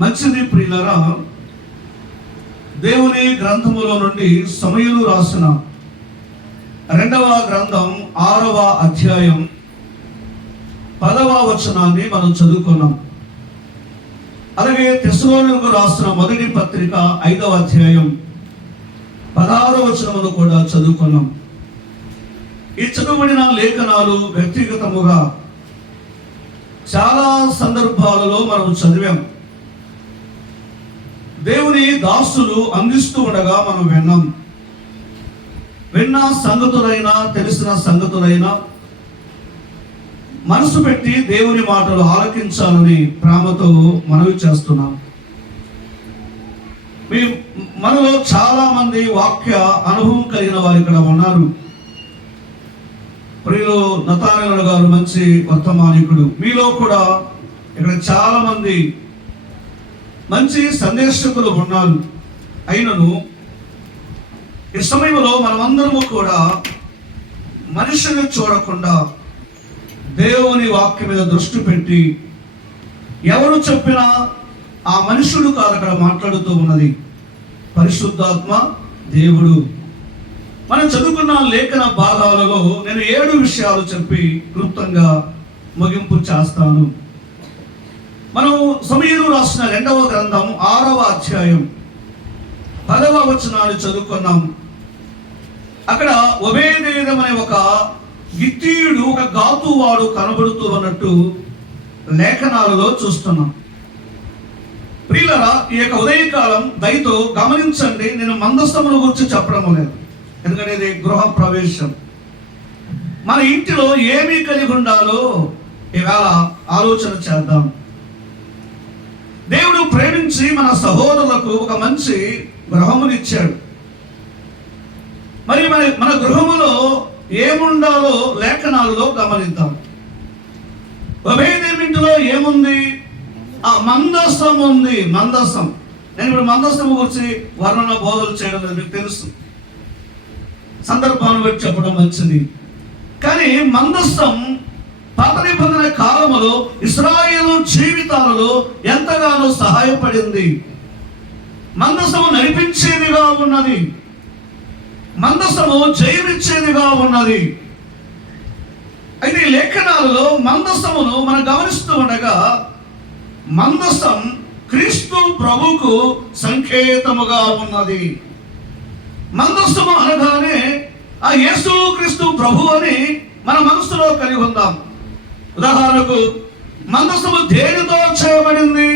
మంచిది ప్రియులారా, దేవుని గ్రంథములో నుండి సమూయేలు రాసిన 2వ గ్రంథం 6వ అధ్యాయం 10వ వచనాన్ని మనం చదువుకున్నాం. అలాగే తెస్సలోనికీయులకు రాసిన మొదటి పత్రిక 5వ అధ్యాయం 16వ వచనమును కూడా చదువుకున్నాం. ఈ చదువుబడిన లేఖనాలు వ్యక్తిగతముగా చాలా సందర్భాలలో మనం చదివాం. దేవుని దాసులు అందిస్తూ ఉండగా మనం విన్న సంగతులైనా తెలిసిన మనసు పెట్టి దేవుని మాటలు ఆలకించాలని ప్రేమతో మనవి చేస్తున్నాం. మనలో చాలా మంది వాక్య అనుభవం కలిగిన వారు ఇక్కడ ఉన్నారు. ప్రియులు నతానేలు గారు మంచి వర్తమానికుడు. మీలో కూడా ఇక్కడ చాలా మంది మంచి సందేశకులు ఉన్నారు. అయినను ఈ సమయంలో మనమందరము కూడా మనిషిని చూడకుండా దేవుని వాక్యం మీద దృష్టి పెట్టి, ఎవరు చెప్పినా ఆ మనుషుడు కాదు అక్కడ మాట్లాడుతూ ఉన్నది, పరిశుద్ధాత్మ దేవుడు. మనం చదువుకున్న లేఖన భాగాలలో నేను 7 విషయాలు చెప్పి క్లుప్తంగా ముగింపు చేస్తాను. మనం సమూయేలు రాసిన 2వ గ్రంథం 6వ అధ్యాయం 10వ వచనాన్ని చదువుకున్నాం. అక్కడ ఒబేదెదోము అనే ఒక గిత్తీయుడు, ఒక గాతువాడు కనబడుతూ ఉన్నట్టు లేఖనాలలో చూస్తున్నాం. ప్రియులారా, ఈ యొక్క ఉదయకాలం దయతో గమనించండి. నేను మందస్థముల గురించి చెప్పడం లేదు, ఎందుకంటే ఇది గృహ ప్రవేశం. మన ఇంటిలో ఏమీ కలిగి ఉండాలో ఇవాళ ఆలోచన చేద్దాం. దేవుడు ప్రేమించి మన సహోదరులకు ఒక మంచి గృహమునిచ్చాడు. మరి మన గృహములో ఏముండాలో లేఖనాలలో గమనిద్దాం. ఒబేదెదోము ఇంటిలో ఏముంది? ఆ మందసం ఉంది. మందసం. నేను ఇప్పుడు మందసం గురించి వర్ణన బోధలు చేయడం లేదు, మీకు తెలుసు, సందర్భాన్ని బట్టి చెప్పడం మంచిది. కానీ మందసం పాత నిబంధన కాలములో ఇశ్రాయేలు జీవితాలలో ఎంతగానో సహాయపడింది. మందసము నడిపించేదిగా ఉన్నది, మందసము జయమిచ్చేదిగా ఉన్నది. అయితే ఈ లేఖనాలలో మందసమును మనం గమనిస్తూ ఉండగా, మందసం క్రీస్తు ప్రభువుకు సంకేతముగా ఉన్నది. మందసము అనగానే ఆ యేసు క్రీస్తు ప్రభు అని మన మనసులో కలిగి ఉందాం. ఉదాహరణకు, మందసము దేనితో చేయబడింది?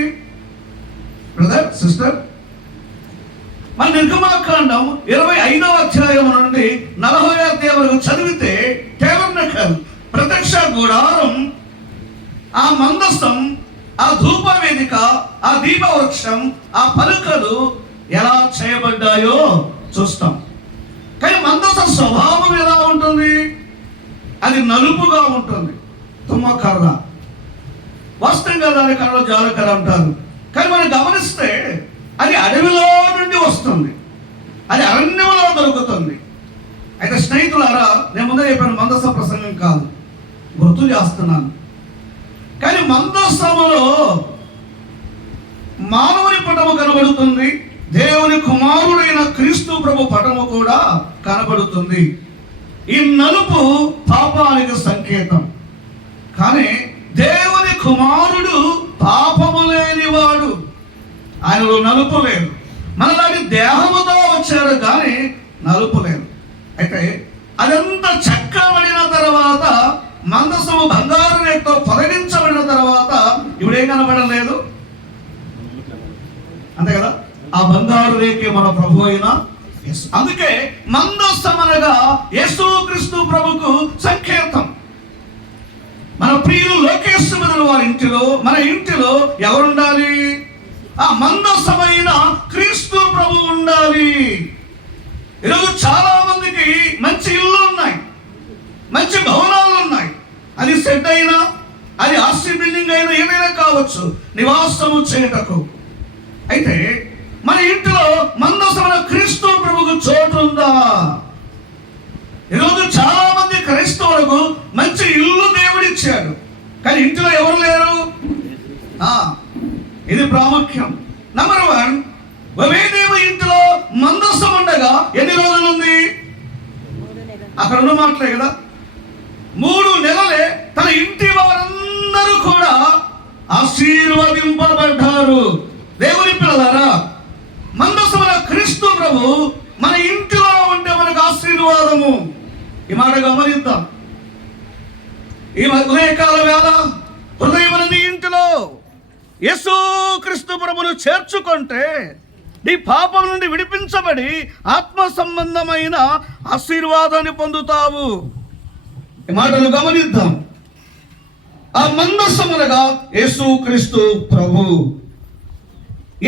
బ్రదర్, సిస్టర్, మన నిర్గమాకాండం 25వ అధ్యాయం నుండి 40వ అధ్యాయం వరకు చదివితే టేబర్నకల్, ప్రత్యక్ష గుడారం, ఆ మందసం, ఆ ధూప వేదిక, ఆ దీపవృక్షం, ఆ పలుకలు ఎలా చేయబడ్డాయో చూస్తాం. కానీ మందస స్వభావం ఎలా ఉంటుంది? అది నలుపుగా ఉంటుంది. తుమ్మకర్ర, వాస్తవంగా దాని కర్రలో జాలకర్ర అంటారు. కానీ మనం గమనిస్తే అది అడవిలో నుండి వస్తుంది, అది అరణ్యంలో దొరుకుతుంది. అయితే స్నేహితులారా, నేను ముందే చెప్పాను, మందస ప్రసంగం కాదు, గుర్తు చేస్తున్నాను. కానీ మందసములో మానవుని పటము కనబడుతుంది, దేవుని కుమారుడైన క్రీస్తు ప్రభు పటము కూడా కనబడుతుంది. ఈ నలుపు పాపానికి సంకేతం. కానీ దేవుని కుమారుడు పాపము లేనివాడు, ఆయనలో నలుపు లేదు. మనలాంటి దేహముతో వచ్చాడు కానీ నలుపు లేదు. అయితే అదంతా చెక్కబడిన తర్వాత, మందసము బంగారు రేటుతో పొదగించబడిన తర్వాత ఇప్పుడేం కనబడడం లేదు, అంతే కదా? ఆ బంగారు రేఖే మన ప్రభు అయిన యేసు. అందుకే మందసం అనగా యేసు క్రీస్తు ప్రభుకు సంకేతం. మన ప్రియులు లోకేశ్వరుడు వారి ఇంటిలో, మన ఇంటిలో ఎవరుండాలి? ఆ మందసమైన క్రీస్తు ప్రభు ఉండాలి. ఈరోజు చాలా మందికి మంచి ఇల్లు ఉన్నాయి, మంచి భవనాలు ఉన్నాయి. అది సెట్ అయినా, అది ఆస్తి బిల్డింగ్ అయినా, ఏమైనా కావచ్చు, నివాసము చేయటకు. అయితే మన ఇంటిలో మందసమైన క్రీస్తు ప్రభుకు చోటు ఉందా? ఈరోజు చాలా మంది క్రైస్తవులకు మంచి ఇల్లు దేవుడిచ్చాడు, కానీ ఇంటిలో ఎవరు లేరు. ఇది ప్రాముఖ్యం. నంబర్ 1, ఒబేదేము ఇంటిలో మందసం ఉండగా ఎన్ని రోజులు ఉంది? అక్కడ ఉన్న మాటలే కదా. 3 నెలలే తన ఇంటి వారందరూ కూడా ఆశీర్వదింపబడ్డారు. దేవుని పిల్లలారా, మందసమున క్రీస్తు ప్రభు మన ఇంటిలో ఉంటే మనకు ఆశీర్వాదము. ఈ మాట గమనిద్దాం. ఈ ఉదయకాల వేళ హృదయమని ఇంటిలో యేసు క్రీస్తు ప్రభును చేర్చుకుంటే నీ పాపం నుండి విడిపించబడి ఆత్మ సంబంధమైన ఆశీర్వాదాన్ని పొందుతావు. ఈ మాటలు గమనిద్దాం. ఆ మందసమునగా యేసు క్రీస్తు ప్రభు.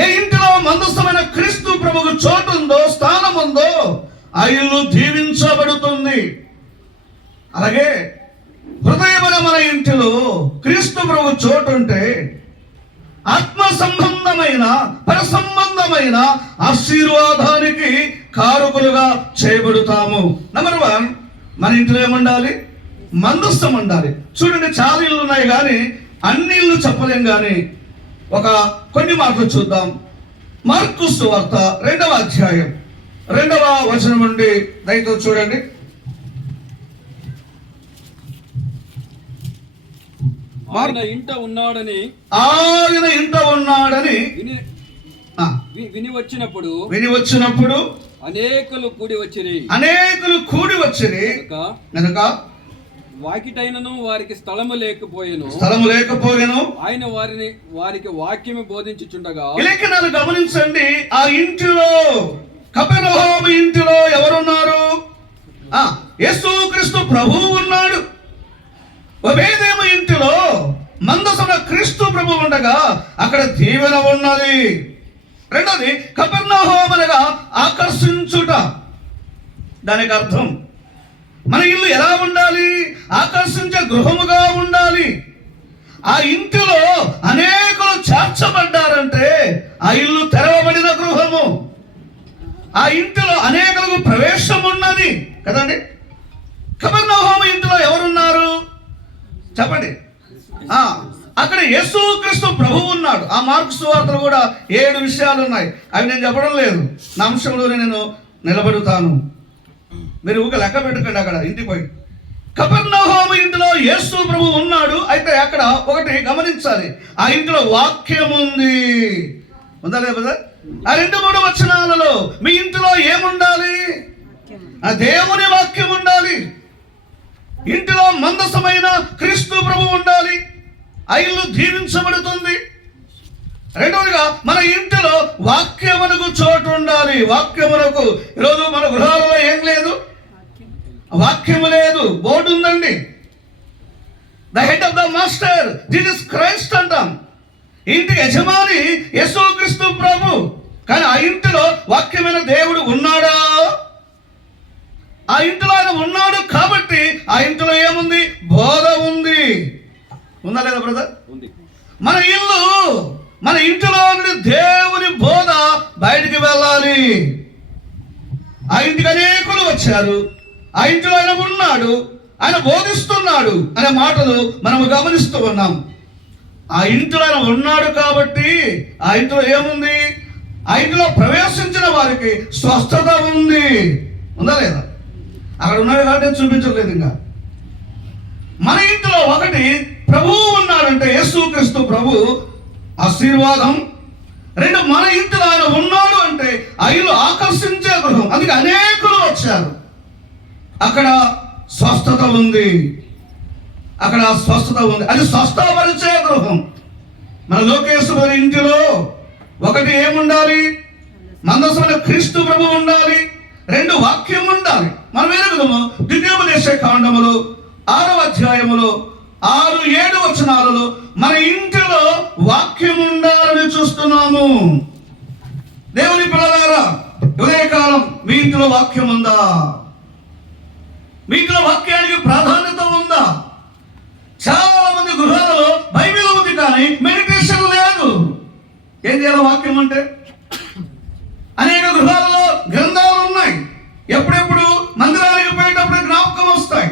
ఏ ఇంటిలో మందసమైన క్రీస్తు ప్రభుకు చోటు ఉందో, స్థానం ఉందో, ఆ ఇల్లు దీవించబడుతుంది. అలాగే హృదయమైన మన ఇంటిలో క్రీస్తు ప్రభు చోటు ఉంటే ఆత్మ సంబంధమైన పర సంబంధమైన ఆశీర్వాదానికి కారకులుగా చేయబడుతాము. నంబర్ 1, మన ఇంట్లో ఏముండాలి? మందస్థం ఉండాలి. చూడండి, చాలా ఇళ్ళు ఉన్నాయి కానీ అన్ని ఇళ్ళు చెప్పలేం. కానీ కొన్ని మాటలు చూద్దాం. మార్కు సువార్త 2వ అధ్యాయం 2వ వచనం నుండి దయతో చూడండి. ఆయన ఇంట ఉన్నాడని విని వచ్చినప్పుడు అనేకులు కూడి వచ్చిరి కనుక వాకిటైనను వారికి స్థలము లేకపోయెను. ఆయన వారికి వాక్యము బోధించుచుండగా. లేఖనాలు గమనించండి. ఆ ఇంటిలో, కపెర్నహూము ఇంటిలో ఎవరున్నారు? యేసుక్రీస్తు ప్రభువు ఉన్నాడు. ఒబేదేము ఇంటిలో మందసమున క్రీస్తు ప్రభు ఉండగా అక్కడ దీవెన ఉన్నది. రెండోది, కపెర్నహూము అనగా ఆకర్షించుట. దానికి అర్థం మన ఇల్లు ఎలా ఉండాలి? ఆకర్షించే గృహముగా ఉండాలి. ఆ ఇంటిలో అనేకులు చేర్చబడ్డారంటే ఆ ఇల్లు తెరవబడిన గృహము. ఆ ఇంటిలో అనేకులకు ప్రవేశం ఉన్నది కదండి. కపెర్నహూము ఇంటిలో ఎవరున్నారు చెప్పండి? అక్కడ యేసుక్రీస్తు ప్రభువు ఉన్నాడు. ఆ మార్కు సువార్తలో కూడా 7 విషయాలు ఉన్నాయి. అవి నేను చెప్పడం లేదు. నా అంశంలోనే నేను నిలబడుతాను. మీరు ఊక లెక్క పెట్టుకోండి. అక్కడ ఇంటికి పోయి కపెర్నహూము ఇంటిలో యేసు ప్రభు ఉన్నాడు. అయితే అక్కడ ఒకటి గమనించాలి. ఆ ఇంటిలో వాక్యం ఉంది. ఉందా లేదా? ఆ 2-3 వచనాలలో మీ ఇంటిలో ఏముండాలి? ఆ దేవుని వాక్యం ఉండాలి. ఇంటిలో మందసమైన క్రీస్తు ప్రభు ఉండాలి. ఆ ఇల్లు దీవించబడుతుంది. రెండవదిగా మన ఇంటిలో వాక్యమునకు చోటు ఉండాలి. వాక్యమునకు ఈరోజు మన గృహాలలో ఏం లేదు? వాక్యము లేదు. బోర్డు ఉందండి. The head of the master Jesus Christ అంటాం. ఇంటి యజమాని యేసుక్రీస్తు ప్రభు. కానీ ఆ ఇంటిలో వాక్యమైన దేవుడు ఉన్నాడా? ఆ ఇంటిలో ఆయన ఉన్నాడు కాబట్టి ఆ ఇంటిలో ఏముంది? బోధ ఉంది. ఉందా లేదా బ్రదర్? ఉంది. మన ఇల్లు, మన ఇంటిలో నుండి దేవుని బోధ బయటికి వెళ్ళాలి. ఆ ఇంటికి అనేకులు వచ్చారు. ఆ ఇంటిలో ఆయన ఉన్నాడు, ఆయన బోధిస్తున్నాడు అనే మాటలు మనము గమనిస్తూ ఉన్నాం. ఆ ఇంటిలో ఆయన ఉన్నాడు కాబట్టి ఆ ఇంటిలో ఏముంది? ఆ ఇంటిలో ప్రవేశించిన వారికి స్వస్థత ఉంది. ఉందా లేదా? అక్కడ ఉన్నవి కాబట్టి చూపించలేదు. ఇంకా మన ఇంటిలో ఒకటి ప్రభువు ఉన్నాడంటే యేసుక్రీస్తు ప్రభు ఆశీర్వాదం. 2, మన ఇంటిలో ఆయన ఉన్నాడు అంటే ఆ ఇల్లు ఆకర్షించే గృహం. అందుకే అనేకులు వచ్చారు. అక్కడ స్వస్థత ఉంది. అక్కడ స్వస్థత ఉంది. అది స్వస్థపరిచే గృహం. మన లోకేశ్వర ఇంటిలో ఒకటి ఏముండాలి? మందసమైన క్రీస్తు ప్రభు ఉండాలి. 2, వాక్యం ఉండాలి. మనం ఎరుగుదము ద్వితీయోపదేశ కాండములో 6వ అధ్యాయములో 6-7 వచనాలలో మన ఇంటిలో వాక్యం ఉండాలని చూస్తున్నాము. దేవుని పిల్లలారా, ఉదయకాలం మీ ఇంటిలో వాక్యం ఉందా? మీ ఇంటిలో వాక్యానికి ప్రాధాన్యత ఉందా? చాలా మంది గృహాలలో బైబిల్ ఉంది కానీ మెడిటేషన్ లేదు. ఏం చేయాలి వాక్యం అంటే? అనేక గృహాలలో గ్రంథాలు ఉన్నాయి. ఎప్పుడెప్పుడు మందిరానికి పోయేటప్పుడు జ్ఞాపకం వస్తాయి.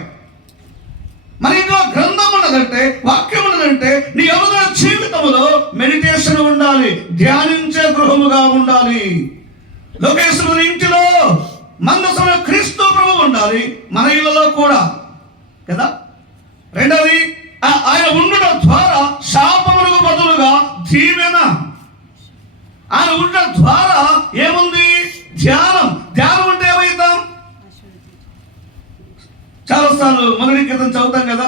మన ఇంట్లో గ్రంథం ఉన్నదంటే ఉన్నదంటే, వాక్యం ఉన్నదంటే నీ యవ్వన జీవితంలో మెడిటేషన్ ఉండాలి, ధ్యానించే గృహముగా ఉండాలి. లోకేశ్వరుని ఇంటిలో మందసమున క్రీస్తు ప్రభువు ఉండాలి, మన ఇళ్ళలో కూడా కదా. రెండవది, ఆయన ఉండడం ద్వారా శాపములకు బదులుగా దీవెన. ఆయన ఉండడం ద్వారా ఏముంది? ధ్యానం. ధ్యానం అంటే ఏమవుతాం? చాలాసార్లు మొదటి క్రితం చదువుతాం కదా,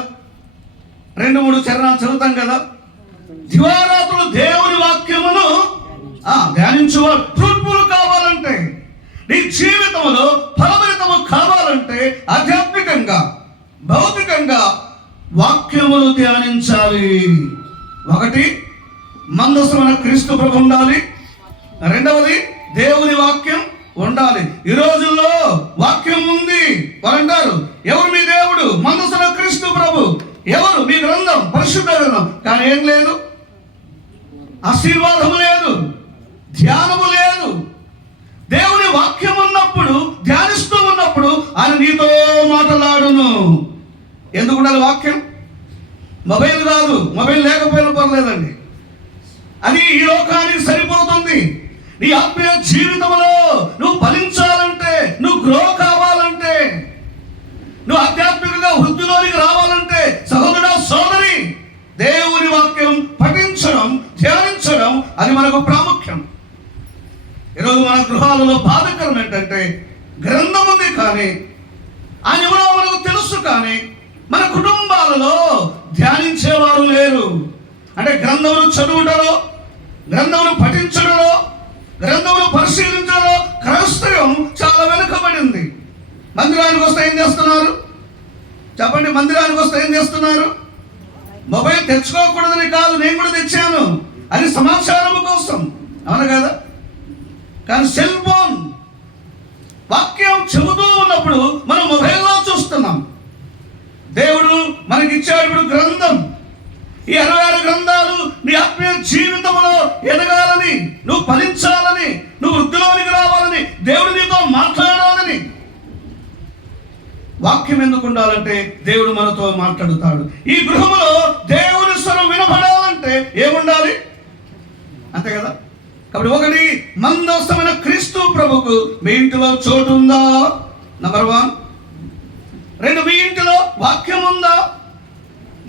2-3 చరణాలు చదువుతాం కదా. దివారాత్రులు దేవుని వాక్యమును ధ్యానించువాడు ఫ్రూట్ఫుల్ కావాలంటే, నీ జీవితంలో ఫలభరితము కావాలంటే ఆధ్యాత్మికంగా, భౌతికంగా వాక్యమును ధ్యానించాలి. ఒకటి, మందసమైన క్రీస్తు ప్రభు ఉండాలి. రెండవది, దేవుని వాక్యం ఉండాలి. ఈ రోజుల్లో వాక్యం ఉంది, వారు అంటారు ఎవరు మీ దేవుడు? మందసమైన క్రీస్తు ప్రభు. ఎవరు మీ గ్రంథం? పరిశుద్ధ గ్రంథం. కానీ ఏం లేదు, ఆశీర్వాదము లేదు, ధ్యానము లేదు. దేవుని వాక్యం ఉన్నప్పుడు, ధ్యానిస్తూ ఉన్నప్పుడు ఆయన నీతో మాట్లాడును. ఎందుకు ఉండాలి వాక్యం? మొబైల్ కాదు, మొబైల్ లేకపోయినా పర్లేదండి, అది ఈ లోకానికి సరిపోతుంది. నీ ఆత్మీయ జీవితంలో నువ్వు ఫలించాలంటే, నువ్వు గ్రో కావాలంటే, నువ్వు ఆధ్యాత్మికంగా వృద్ధిలోనికి రావాలంటే, సహోదరుడా సోదరి, దేవుని వాక్యం పఠించడం, ధ్యానించడం అది మనకు ప్రాముఖ్యం. ఈరోజు మన గృహాలలో బాధకరం ఏంటంటే, గ్రంథం ఉంది కానీ ఆయన ఎవరో మనకు తెలుసు కానీ మన కుటుంబాలలో ధ్యానించేవారు లేరు. అంటే గ్రంథమును చదువుటలో, గ్రంథమును పఠించడంలో, గ్రంథమును పరిశీలించడంలో క్రైస్తవం చాలా వెనుకబడింది. మందిరానికి వస్తే ఏం చేస్తున్నారు చెప్పండి? మందిరానికి వస్తే ఏం చేస్తున్నారు? మొబైల్ తెచ్చుకోకూడదని కాదు, నేను కూడా తెచ్చాను, అది సమాచారం కోసం, అవును కదా. కానీ సెల్ ఫోన్ వాక్యం చెబుతూ ఉన్నప్పుడు మనం మొబైల్లో చూస్తున్నాం. దేవుడు మనకిచ్చాడు ఇప్పుడు గ్రంథం. ఈ 66 గ్రంథాలు నీ ఆత్మీయ జీవితంలో ఎదగాలని, నువ్వు ఫలించాలని, నువ్వు వృద్ధిలోనికి రావాలని, దేవుడు నీతో మాట్లాడాలని. వాక్యం ఎందుకు ఉండాలంటే దేవుడు మనతో మాట్లాడుతాడు. ఈ గృహములో దేవుని స్వరం వినపడాలంటే ఏముండాలి? అంతే కదా. కాబట్టి ఒకటి, మందసమైన క్రీస్తు ప్రభుకు మీ ఇంటిలో చోటు ఉందా? నంబర్ 1. 2, మీ ఇంటిలో వాక్యం ఉందా?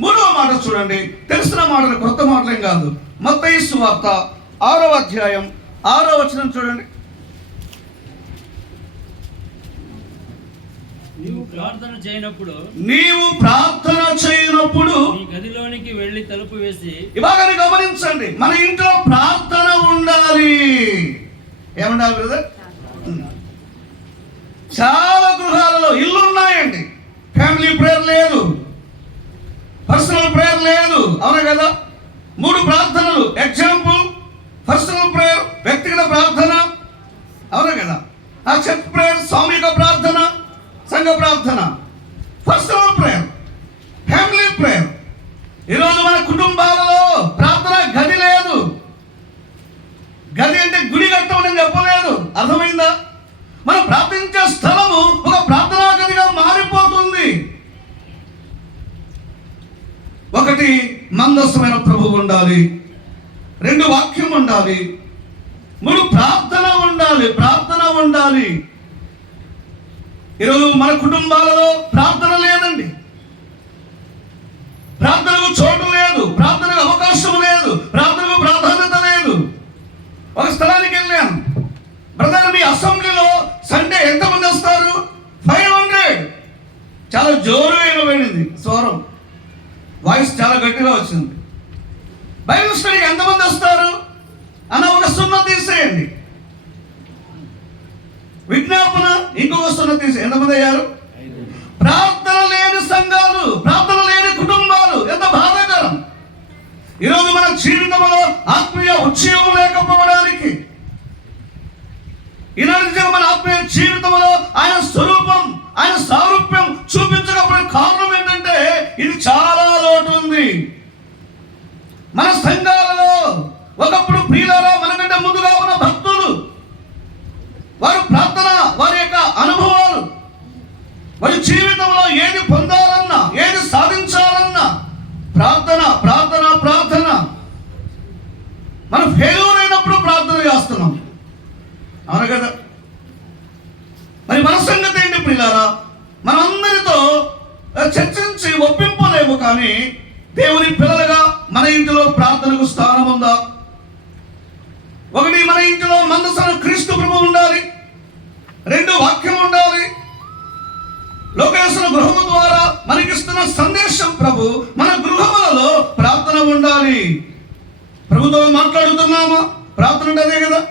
3వ మాట చూడండి, తెలిసిన మాటలు, కొత్త మాటలేం కాదు. మత్తయి సువార్త 6వ అధ్యాయం 6వ వచనం చూడండి. నీవు ప్రార్థన చేయనప్పుడు నీ గదిలోనికి వెళ్ళి తలుపు వేసి. ఇవాగ గమనించండి, మన ఇంట్లో ప్రార్థన ఉండాలి. ఏముండాలి బ్రదర్? చాలా గృహాలలో ఇల్లు ఉన్నాయండి, ఫ్యామిలీ ప్రేయర్ లేదు, పర్సనల్ ప్రేయర్ లేదు, అవునా కదా. 3 ప్రార్థనలు. ఎగ్జాంపుల్, పర్సనల్ ప్రేయర్ వ్యక్తిగత ప్రార్థన, అవునా కదా. ఆ చర్చ్ ప్రేయర్ సామూహిక ప్రార్థన, సంఘ ప్రార్థన. Personal prayer, family prayer. ఈరోజు మన కుటుంబాలలో ప్రార్థన గది లేదు. గది అంటే గుడి కట్టమని చెప్పలేదు, అర్థమైందా? మనం ప్రార్థించే స్థలము ఒక ప్రార్థనా గదిగా మారిపోతుంది. ఒకటి, మందసమైన ప్రభువు ఉండాలి. 2, వాక్యం ఉండాలి. 3, ప్రార్థన ఉండాలి. ప్రార్థన ఉండాలి. ఈరోజు మన కుటుంబాలలో ప్రార్థన లేదండి, ప్రార్థనకు చోటు లేదు, ప్రార్థనకు అవకాశం లేదు, ప్రార్థనకు ప్రాధాన్యత లేదు. ఒక స్థలానికి వెళ్ళాను, బ్రదర్ మీ అసెంబ్లీలో సండే ఎంతమంది వస్తారు? 500. చాలా జోరుగా వినబడింది స్వరం, వాయిస్ చాలా గట్టిగా వచ్చింది. బైబిల్ స్టడీకి ఎంతమంది వస్తారు అన్న ఒక 0 తీసేయండి. విజ్ఞాపన ఇంకొక 0 తీసి ఎంతమంది అయ్యారు? ప్రార్థన లేని సంఘాలు, ప్రార్థన లేని కుటుంబాలు, ఎంత బాధాకరం. ఈరోజు మన జీవితంలో ఆత్మీయ ఉత్సవం లేకపోవడానికి, ఈనాడు మన ఆత్మీయ జీవితంలో ఆయన స్వరూపం, ఆయన సారూప్యం చూపించకపోవడం కారణం ఏంటంటే ఇది చాలా లోటు ఉంది. మన సంఘాలలో ఒకప్పుడు ప్రియులారా మనకంటే ముందుగా ఉన్న భక్తులు, వారు ప్రార్థన, వారి యొక్క అనుభవాలు, వారి జీవితంలో ఏది పొందాలన్నా, ఏది సాధించాలన్నా ప్రార్థన ప్రార్థన ప్రార్థన. మనం ఫెయిల్యూర్ అయినప్పుడు ప్రార్థన చేస్తున్నాం, అవును కదా? మరి మన సంగతి ఏంటి ప్రియులారా? మనందరితో చర్చించి ఒప్పింపలేము, కానీ దేవుని పిల్లలుగా మన ఇంటిలో ప్రార్థనకు స్థానం ఉందా? ఒకటి, మన ఇంటిలో మందసాన క్రీస్తు ప్రభు ఉండాలి. రెండు, వాక్యం ఉండాలి. లోకేశ్వర గృహము ద్వారా మనకిస్తున్న సందేశం ప్రభు. మన గృహములలో ప్రార్థన ఉండాలి. ప్రభుతో మాట్లాడుతున్నామా? ప్రార్థన అంటే అదే కదా.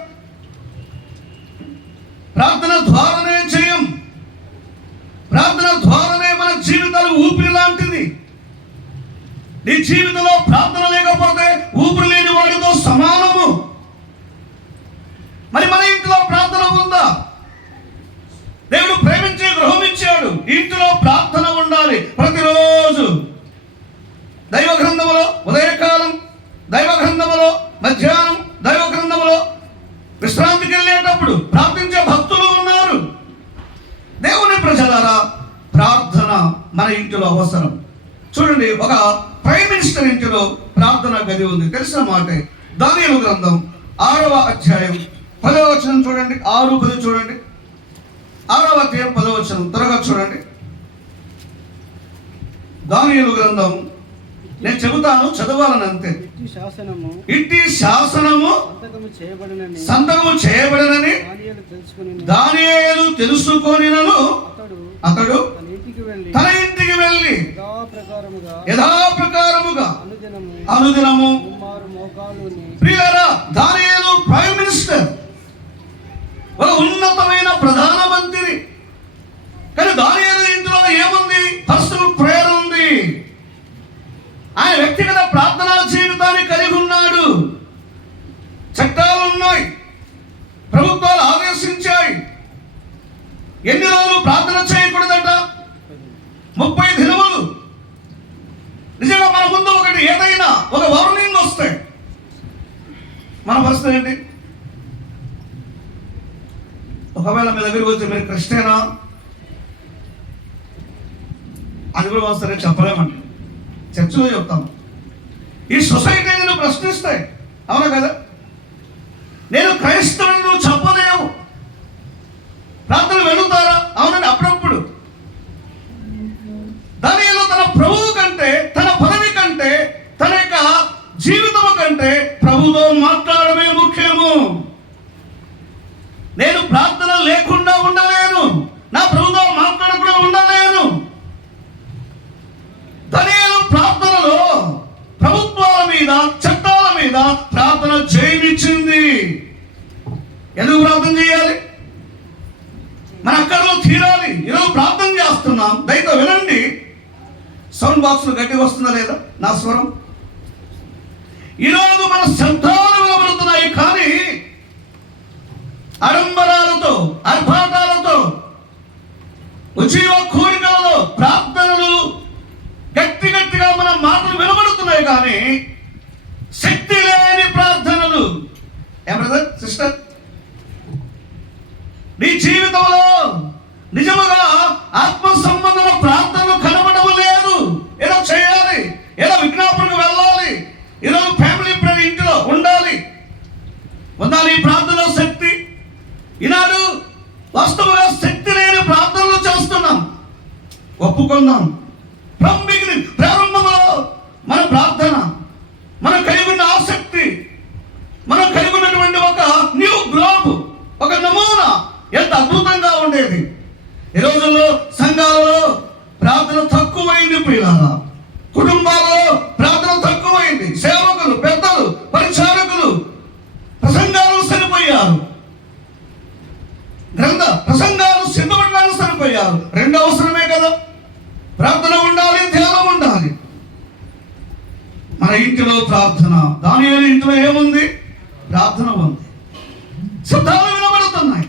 ప్రార్థన ద్వారానే జయం, ప్రార్థన ద్వారానే మన జీవితాలు ఊపిరి లాంటిది. నీ జీవితంలో ప్రార్థన లేకపోతే ఊపిరి లేని వాడితో సమానము. మరి మన ఇంట్లో ప్రార్థన ఉందా? దేవుడు ప్రేమించే గృహం ఇచ్చాడు, ఇంటిలో ప్రార్థన ఉండాలి ప్రతిరోజు. దైవ గ్రంథములో ఉదయకాలం, దైవ గ్రంథములో మధ్యాహ్నం, దైవ గ్రంథములో విశ్రాంతికి వెళ్ళేటప్పుడు ప్రార్థించే భక్తులు ఉన్నారు. దేవుని ప్రజలారా, ప్రార్థన మన ఇంటిలో అవసరం. చూడండి, ఒక ప్రైమ్ మినిస్టర్ ఇంటిలో ప్రార్థన గది ఉంది. తెలిసిన మాటే. దానియేలు గ్రంథం 6వ అధ్యాయం 10వ వచనం చూడండి. 6:10 చూడండి. 6వ అధ్యాయం 10వ వచనం త్వరగా చూడండి. దానియేలు గ్రంథం, నేను చెబుతాను, చదవాలని అంతే. ఇట్టి శాసనము సంతకము చేయబడనని దానియేలు తెలుసుకొనినను అతడు తన ఇంటికి వెళ్ళి యథాప్రకారముగా అనుదినము. ప్రియులారా, దానియేలు ప్రైమ్ మినిస్టర్, ఒక ఉన్నతమైన ప్రధానమంత్రి. కానీ దానియేలు ఇంట్లో ఏముంది? పర్సనల్ ప్రేయర్ ఉంది. ఆయన వ్యక్తిగత ప్రార్థనా జీవితాన్ని కలిగి ఉన్నాడు. చట్టాలు ఉన్నాయి, ప్రభుత్వాలు ఆదేశించాయి. ఎన్ని రోజులు ప్రార్థన చేయకూడదట? 30 దినములు. నిజంగా మన ముందు ఒకటి ఏదైనా ఒక వార్నింగ్ వస్తే మన పరిస్థితి ఏంటి? ఒకవేళ మీ దగ్గరికి వచ్చి మీరు క్రిస్టియనా అది కూడా వస్తారే చెప్పలేమండి, చర్చలో చెప్తాము. ఈ సొసైటీని ప్రశ్నిస్తాయి, అవునా కదా? నేను క్రైస్తవుని నువ్వు చెప్పలేవు. ప్రార్థన వెళుతారా? అవునండి, అప్పుడప్పుడు. దానిలో తన ప్రభువు కంటే, తన పదవి కంటే, తన యొక్క జీవితం కంటే ప్రభుతో మాట్లాడమే ముఖ్యము. నేను ప్రార్థన లేకుండా ఉండలేను, నా ప్రభుతో మాట్లాడకుండా ఉండలేను. దానియేలు ప్రార్థనలో ప్రభుత్వాల మీద, చట్టాల మీద ప్రార్థన జయమిచ్చింది. ఎందుకు ప్రార్థన చేయాలి? మన అక్కడలో తీరాలి. ఈరోజు ప్రార్థన చేస్తున్నాం, దయతో వినండి. సౌండ్ బాక్స్ గట్టిగా వస్తుందా లేదా నా స్వరం? ఈరోజు మన శబ్దాలు వినబడుతున్నాయి, కానీ ఆడంబరాలతో, ఆర్భాటాలతో, ఉజీవ కోరికలలో ప్రార్థనలు గట్టి గట్టిగా మన మాటలు వినబడుతున్నాయి, కానీ శక్తి లేని ప్రార్థనలు. ఏ బ్రదర్, సిస్టర్, నీ జీవితంలో నిజముగా ఆత్మ సంబంధమైన ప్రార్థనలు కనబడము లేదు. ఏదో చేయాలి, ఏదో విజ్ఞాపనకు వెళ్ళాలి, ఈరోజు ఫ్యామిలీ ప్రేయర్ ఇంటిలో ఉండాలి. ఉండాలి ఈ ప్రార్థనలో శక్తి. ఈనాడు వాస్తవంగా శక్తి లేని ప్రార్థనలు చేస్తున్నాం, ఒప్పుకుందాం. ప్రారంభంలో మన ప్రార్థన, మనం కలిగి ఉన్న ఆసక్తి, మనం కలిగి ఉన్నటువంటి ఒక న్యూ గ్లోబ్, ఒక నమూనా ఎంత అద్భుతంగా ఉండేది. ఈ రోజుల్లో సంఘాలలో ప్రార్థన తక్కువైంది ప్రియులారా. కుటుంబాలలో ప్రార్థన తక్కువైంది. సేవకులు, పెద్దలు, పరిచారకులు ప్రసంగాలు సరిపోయారు, గ్రంథ ప్రసంగాలు సిద్ధపడడానికి సరిపోయారు. రెండు అవసరమే కదా, ప్రార్థన ఉండాలి, ధ్యానం ఉండాలి. మన ఇంటిలో ప్రార్థన. దానియేలు ఇంట్లో ఏముంది? ప్రార్థన ఉంది. శబ్దాలు వినబడుతున్నాయి.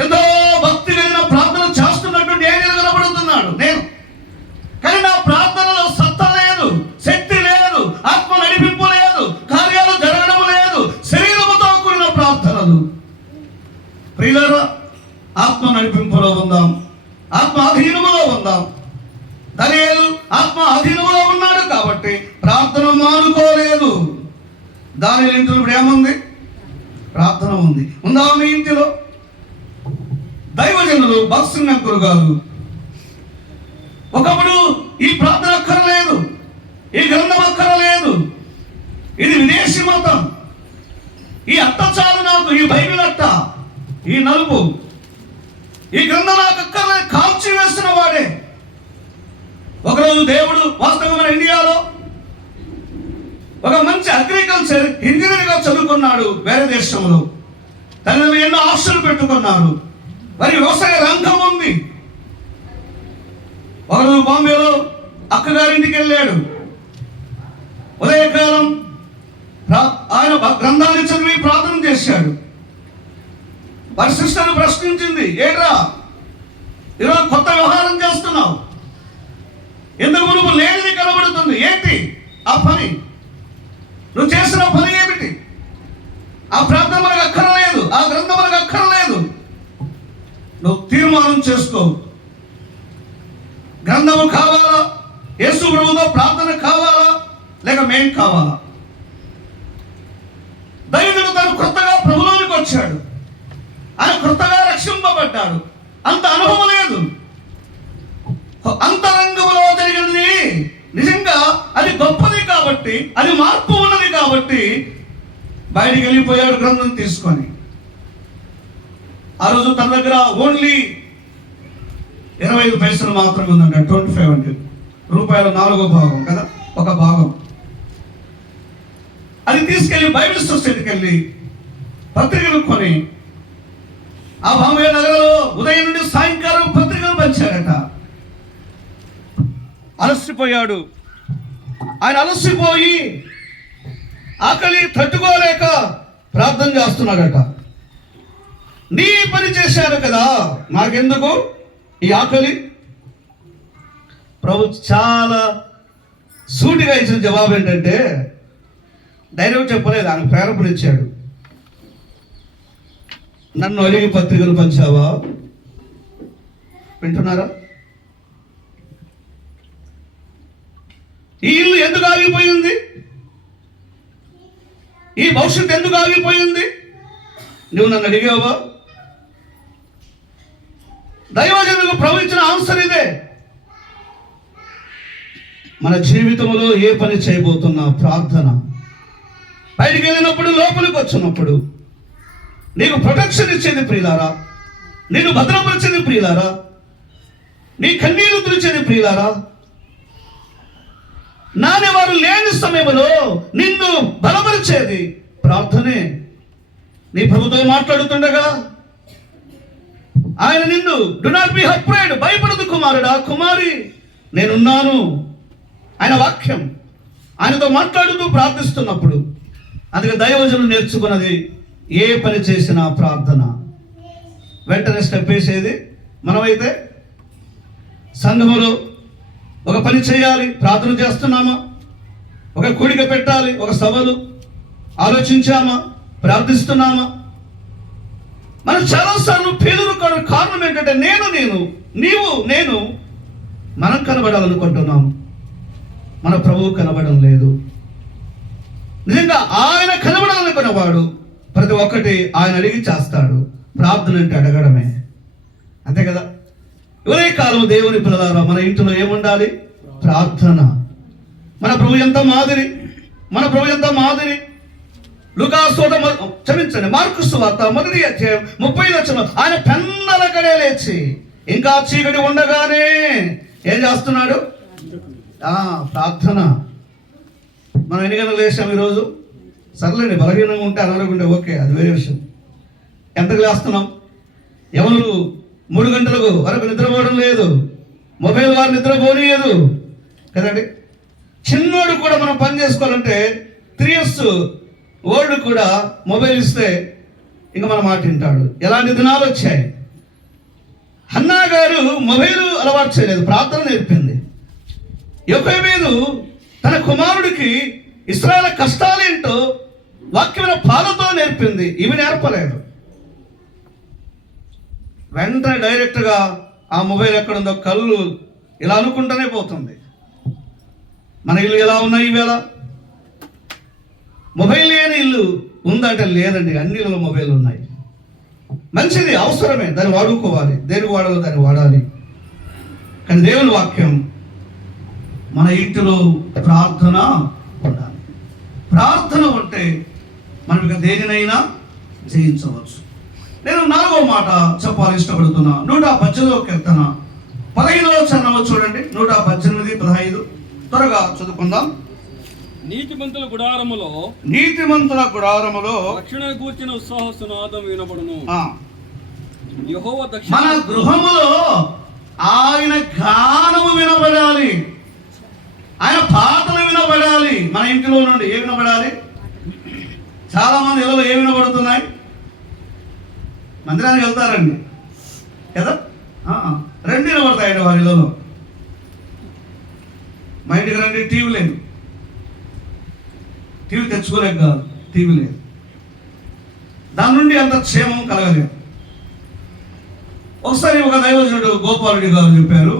ఎంతో భక్తి కలిగిన ప్రార్థన చేస్తున్నట్టు దానియేలు కనబడుతున్నాడు నేను. కానీ నా ప్రార్థనలో సత్తా లేదు, శక్తి లేదు, ఆత్మ నడిపింపు లేదు, కార్యాలు జరగడం లేదు, శరీరముతో కూడిన ప్రార్థనలు. ప్రియులారా, ఆత్మ నడిపింపులో ఉందాం, ఆత్మ అధీనములో ఉందాం. దానియేలు ఆత్మ అధీనములో ఉన్నాడు కాబట్టి దాని ఇంటిలో ఇప్పుడు ఏముంది? ప్రార్థన ఉంది. ఉందా మీ ఇంటిలో? దైవజనులు భక్సింగంకులు గారు ఒకప్పుడు ఈ ప్రార్థన అక్కరలేదు, ఈ గ్రంథం అక్కరలేదు, ఇది విదేశీ మతం, ఈ అట్ట చాలు నాకు, ఈ బైబిల్ అట్ట, ఈ నలుపు, ఈ గ్రంథం నాకు అక్కర్లేదు, కాల్చి వేసిన వాడే. ఒకరోజు దేవుడు వాస్తవమైన ఇండియాలో ఒక మంచి అగ్రికల్చర్ ఇంజనీర్గా చదువుకున్నాడు వేరే దేశంలో. తల్లిదండ్రులు ఎన్నో ఆశలు పెట్టుకున్నారు, మరి వ్యవసాయ రంగం ఉంది. ఒకరోజు బాంబేలో అక్కగారింటికి వెళ్ళాడు. ఉదయకాలం ఆయన గ్రంథాన్ని చదివి ప్రార్థన చేశాడు. వారి సిస్టర్ ప్రశ్నించింది, ఏడ్రా ఈరోజు కొత్త వ్యవహారం చేస్తున్నావు, ఎందుకు నువ్వు లేనిది కనబడుతుంది, ఏంటి ఆ పని, నువ్వు చేసిన పని ఏమిటి? ఆ ప్రార్థన మనకు అక్కర్లేదు, ఆ గ్రంథం మనకు అక్కర్లేదు, నువ్వు తీర్మానం చేసుకో. గ్రంథము కావాలా, యేసు ప్రభుతో ప్రార్థన కావాలా, లేక మేం కావాలా? దైవజనుడు తను కొత్తగా ప్రభులోనికి వచ్చాడు, ఆయన కొత్తగా రక్షింపబడ్డాడు, అంత అనుభవం లేదు. అంతరంగంలో జరిగింది నిజంగా అది గొప్పది కాబట్టి, అది మార్పు ఉన్నది కాబట్టి బయటికి వెళ్ళిపోయాడు గ్రంథం తీసుకొని. ఆ రోజు తన దగ్గర ఓన్లీ 25 పైసలు మాత్రమే ఉందంట. 25 రూపాయల 4వ భాగం కదా, ఒక భాగం. అది తీసుకెళ్లి బైబిల్ సొసైటీకి వెళ్ళి పత్రికలు కొని ఆ బాంబే నగరంలో ఉదయం నుండి సాయంకాలం పత్రికలు పంచాడట. అలసిపోయాడు. ఆయన అలసిపోయి ఆకలి తట్టుకోలేక ప్రార్థన చేస్తున్నాడట. నీ పని చేశాను కదా, నాకెందుకు ఈ ఆకలి? ప్రభు చాలా సూటిగా ఇచ్చిన జవాబు ఏంటంటే, డైరెక్ట్ చెప్పలేదు, ఆయన ప్రేరేపణ ఇచ్చాడు. నన్ను అడిగి పత్రికలు పంచావా? వింటున్నారా? ఈ ఇల్లు ఎందుకు ఆగిపోయింది? ఈ భవిష్యత్తు ఎందుకు ఆగిపోయింది? నువ్వు నన్ను అడిగావా? దైవజనులకు ప్రభు ఇచ్చిన ఆన్సర్ ఇదే. మన జీవితంలో ఏ పని చేయబోతున్నా ప్రార్థన. బయటికి వెళ్ళినప్పుడు, లోపలికి వచ్చినప్పుడు నీకు ప్రొటెక్షన్ ఇచ్చేది ప్రియులారా, నిన్ను భద్రపరిచేది ప్రియులారా, నీ కన్నీరు తుడిచేది ప్రియులారా, నానేవారు లేని సమయంలో నిన్ను బలపరిచేది ప్రార్థనే. నీ ప్రభుతో మాట్లాడుతుండగా ఆయన నిన్ను డు నాట్ బి అఫ్రైడ్, భయపడదు కుమారుడా, కుమారి, నేనున్నాను. ఆయన వాక్యం ఆయనతో మాట్లాడుతూ ప్రార్థిస్తున్నప్పుడు, అందుకే దైవజనులు నేర్చుకున్నది ఏ పని చేసినా ప్రార్థన. వెంటనే స్టెప్ వేసేది మనమైతే సంఘములో ఒక పని చేయాలి, ప్రార్థన చేస్తున్నామా? ఒక కూడిక పెట్టాలి, ఒక సభలు ఆలోచించామా? ప్రార్థిస్తున్నామా? మనం చాలాసార్లు పేదలు కారణం ఏంటంటే నేను నీవు నేను మనం కనబడాలనుకుంటున్నాం, మన ప్రభువు కనబడడం లేదు. నిజంగా ఆయన కనబడాలనుకున్నవాడు ప్రతి ఒక్కటి ఆయన అడిగి చేస్తాడు. ప్రార్థన అంటే అడగడమే, అంతే కదా. ఇవే కాలం దేవుని పిల్లలారా, మన ఇంటిలో ఏముండాలి? ప్రార్థన. మన ప్రభు ఎంత మాదిరి, మన ప్రభు ఎంత మాదిరి. మార్కు సువార్త 1వ అధ్యాయం 30వ వచనం, ఆయన పెన్నలకడే లేచి ఇంకా చీకటి ఉండగానే ఏం చేస్తున్నాడు? ప్రార్థన. మనం ఎన్ని గంటలకు లేచాం ఈరోజు? సర్లేండి, బలహీనంగా ఉంటే అనారోగ్యం ఓకే, అది వేరే విషయం. ఎంతకు లేస్తున్నాం? ఎవరు 3 గంటలకు వరకు నిద్రపోవడం లేదు, మొబైల్ వారు నిద్రపోనియదు కదండి. చిన్నోడు కూడా మనం పని చేసుకోవాలంటే 3 years ఓల్డ్ కూడా మొబైల్ ఇస్తే ఇంకా మన మాట వింటాడు. ఎలాంటి దినాలు వచ్చాయి. హన్నా గారు మొబైల్ అలవాటు చేయలేదు, ప్రార్థన నేర్పింది. యోకోబేదు తన కుమారుడికి ఇశ్రాయేలు కష్టాలేంటో వాక్యమైన పాలతో నేర్పింది, ఇవి నేర్పలేదు. వెంటనే డైరెక్ట్గా ఆ మొబైల్ ఎక్కడుందో కళ్ళు ఇలా అనుకుంటూనే పోతుంది. మన ఇల్లు ఎలా ఉన్నాయి ఈవేళ? మొబైల్ లేని ఇల్లు ఉందంటే లేదండి, అన్ని ఇళ్ళలో మొబైల్ ఉన్నాయి. మంచిది, అవసరమే, దాన్ని వాడుకోవాలి, దేనికి వాడాలో దాన్ని వాడాలి. కానీ దేవుని వాక్యం మన ఇంటిలో ప్రార్థన ఉండాలి. ప్రార్థన ఉంటే మనం ఇక దేనినైనా జయించవచ్చు. నేను 4వ మాట చెప్పాలి ఇష్టపడుతున్నా. 118వ కీర్తన 15వ చరణము చూడండి. 118, 15 త్వరగా చదువుకుందాం. నీతిమంతుల గుడారములో రక్షణ కూర్చిన ఉత్సాహ సునాదం వినబడును. యెహోవా దక్షిణ మన గృహములో ఆయన గానము వినబడాలి, ఆయన పాటలు వినబడాలి. మన ఇంటిలో నుండి ఏమి వినబడాలి? చాలా మంది ఇళ్ళలో ఏమి వినబడుతున్నాయి? మందిరానికి వెళ్తారండి కదా, రెండు వినబడతాయండి వారి ఇళ్ళలో. మా ఇంటికి రండి, టీవీ లేదు, టీవీ తెచ్చుకోలేక కాదు, టీవీ లేదు, దాని నుండి అంత క్షేమం కలగలేదు. ఒకసారి ఒక దైవజనుడు గోపాలుడి గారు చెప్పారు,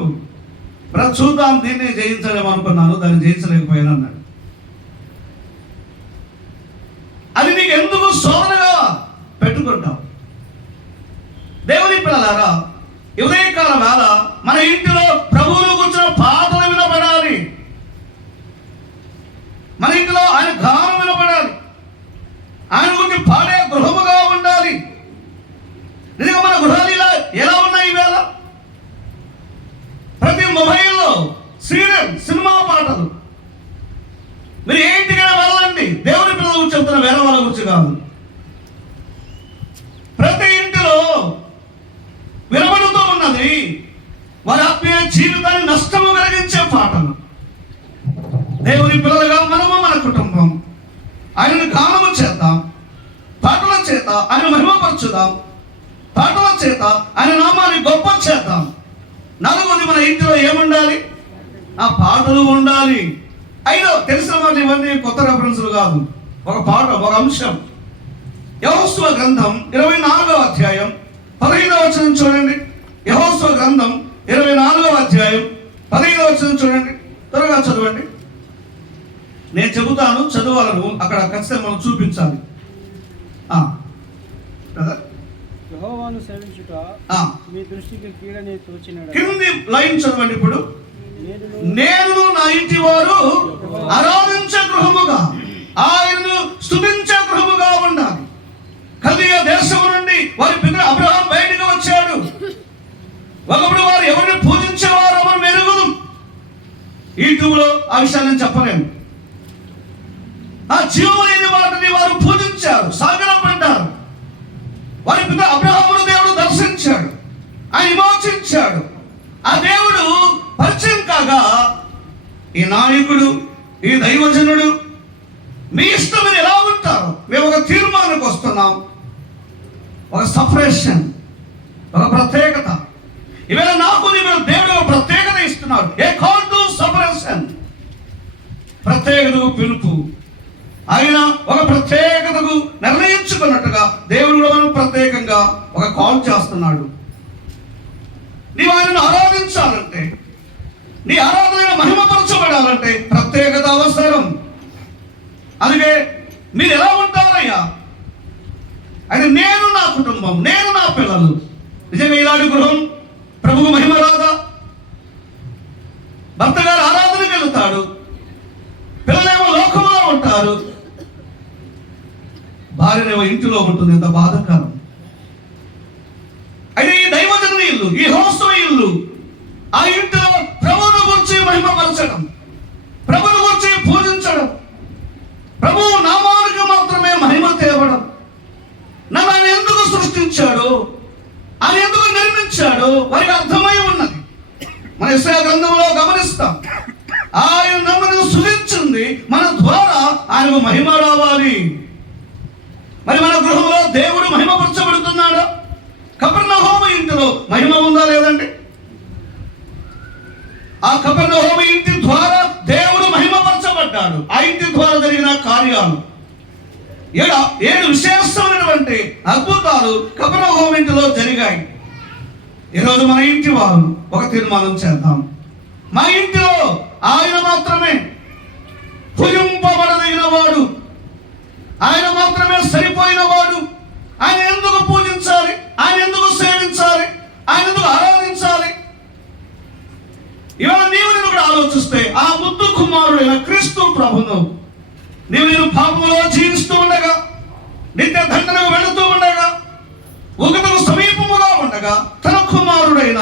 చూద్దాం దీన్ని జయించలేము అనుకున్నాను, దాన్ని జయించలేకపోయాను అన్నాడు. అది నీకు ఎందుకు శోధనగా పెట్టుకుంటావు? దేవుని పిల్లలారా, ఉదయకాల వేళ మన ఇంటిలో ప్రభువును కూర్చున్న పాటలు వినబడాలి, మన ఇంటిలో ఆయన గానం వినబడాలి, ఆయన గురించి పాడే గృహముగా ఉండాలి. నిజంగా మన గృహాలు ఇలా ఎలా ఉన్నాయి ఈవేళ? ప్రతి మొబైల్లో సీరియల్, సినిమా పాటలు. మీరు ఏ ఇంటికైనా వెళ్ళండి, దేవుని పిల్లల గురించి చెప్తున్న, వేరే వాళ్ళ గురించి కాదు. ప్రతి ఇంటిలో వినబడుతూ ఉన్నది వారి ఆత్మీయ జీవితాన్ని నష్టము కలిగించే పాటలు. దేవుని పిల్లలుగా మనము, మన కుటుంబం ఆయనను గానము చేద్దాం, పాటల చేత ఆయన మహిమపరచుదాం, పాటల చేత ఆయన నామాన్ని గొప్ప చేద్దాం. 4వది, మన ఇంటిలో ఏముండాలి? ఆ పాటలు ఉండాలి. 5వ, తెలిసిన మాట, ఇవన్నీ కొత్త రెఫరెన్సులు కాదు, ఒక పాట, ఒక అంశం. యెహోషువ గ్రంథం 24వ అధ్యాయం 15వ వచనం చూడండి. యెహోషువ గ్రంథం 24వ అధ్యాయం 15వ వచనం చూడండి, త్వరగా చదవండి. నేను చెబుతాను, చదవాలను, అక్కడ ఖచ్చితంగా మనం చూపించాలి కదా. యెహోవాను సేవించుట మీ దృష్టికి కీడని తోచినది. కింది లైన్ చదవండి ఇప్పుడు. నేను నా ఇంటి వారు ఆరాధించే గృహముగా, ఆయనను స్తుతించే గృహముగా ఉండాలి. కల్దీయ దేశం నుండి వారి పితృ అబ్రహాం బయటకు వచ్చాడు. ఒకప్పుడు వారు ఎవరిని పూజించేవారో మనం ఎరుగుదు. యూట్యూబ్లో ఆ విషయాన్ని చెప్పలేము. ఆ జీవము లేని వాటిని వారు పూజించారు, సాగిలపడ్డారు. వారి పిత అబ్రహామును దేవుడు దర్శించాడు, ఆయన విమోచించాడు. ఆ దేవుడు పరిచయం కాగా, ఈ నాయకుడు, ఈ దైవజనుడు, మీ ఇష్టం మీరు ఎలా ఉంటారు? మేము ఒక తీర్మానానికి వస్తున్నాం, ఒక సపరేషన్, ఒక ప్రత్యేకత. ఈవేళ నాకు దేవుడు ఒక ప్రత్యేకత ఇస్తున్నాడు. ఏ కాల్ టు సపరేషన్, ప్రత్యేకతకు పిలుపు. ఆయన ఒక ప్రత్యేకతకు నిర్ణయించుకున్నట్టుగా దేవుడు కూడా మనం ప్రత్యేకంగా ఒక కాల్ చేస్తున్నాడు. నీవు ఆయనను ఆరాధించాలంటే, నీ ఆరాధన మహిమపరచబడాలంటే ప్రత్యేకత అవసరం. అందుకే మీరు ఎలా ఉంటారయ్యా? అయితే నేను, నా కుటుంబం, నేను, నా పిల్లలు. నిజంగా ఇలాంటి గృహం ప్రభువు మహిమ రాదా? భర్త గారు ఆరాధనకు వెళ్తాడు, పిల్లలేమో లోకంలో ఉంటారు, భార్యనేమో ఇంటిలో ఉంటుంది. ఎంత బాధాకరం. అయితే ఈ దైవజనుని ఇల్లు, ఈ యెహోషువ ఇల్లు, ఆ ఇంటిలో ప్రభువును గురించి మహిమపరచడం, ప్రభువును గురించి పూజించడం, ప్రభువు నామానికి మాత్రమే మహిమ తేవడం. నన్ను ఆయన ఎందుకు సృష్టించాడు, ఆయన ఎందుకు నిర్మించాడు వారికి అర్థమై ఉన్నది. మన యెషయా గ్రంథంలో గమనిస్తాం, ఆయన నన్ను సృజించింది మన ద్వారా ఆయనకు మహిమ రావాలి. మరి మన గృహంలో దేవుడు మహిమపరచబడుతున్నాడు. కపెర్నహూము ఇంటిలో మహిమ ఉందా లేదండి? ఆ కపెర్నహూము ఇంటి ద్వారా దేవుడు మహిమపరచబడ్డాడు. ఆ ఇంటి ద్వారా జరిగిన కార్యాలు, 7 విశేషమైనటువంటి అద్భుతాలు కపెర్నహూము ఇంటిలో జరిగాయి. ఈరోజు మన ఇంటి వారు ఒక తీర్మానం చేద్దాం, మా ఇంటిలో ఆయన మాత్రమే పూజింపబడదగిన వాడు, ఆయన మాత్రమే సరిపోయిన వాడు. ఆయన ఎందుకు పూజించాలి, ఆయన ఎందుకు సేవించాలి, ఆయన ఎందుకు ఆరాధించాలి? ఇవాళ నీవు నేను కూడా ఆలోచిస్తే ఆ ముద్దు కుమారుడైన క్రీస్తు ప్రభును నేను పాపములో జీవిస్తూ ఉండగా, నిత్య దండనకు వెళుతూ ఉండగా, ఉగతకు సమీపముగా ఉండగా తన కుమారుడైన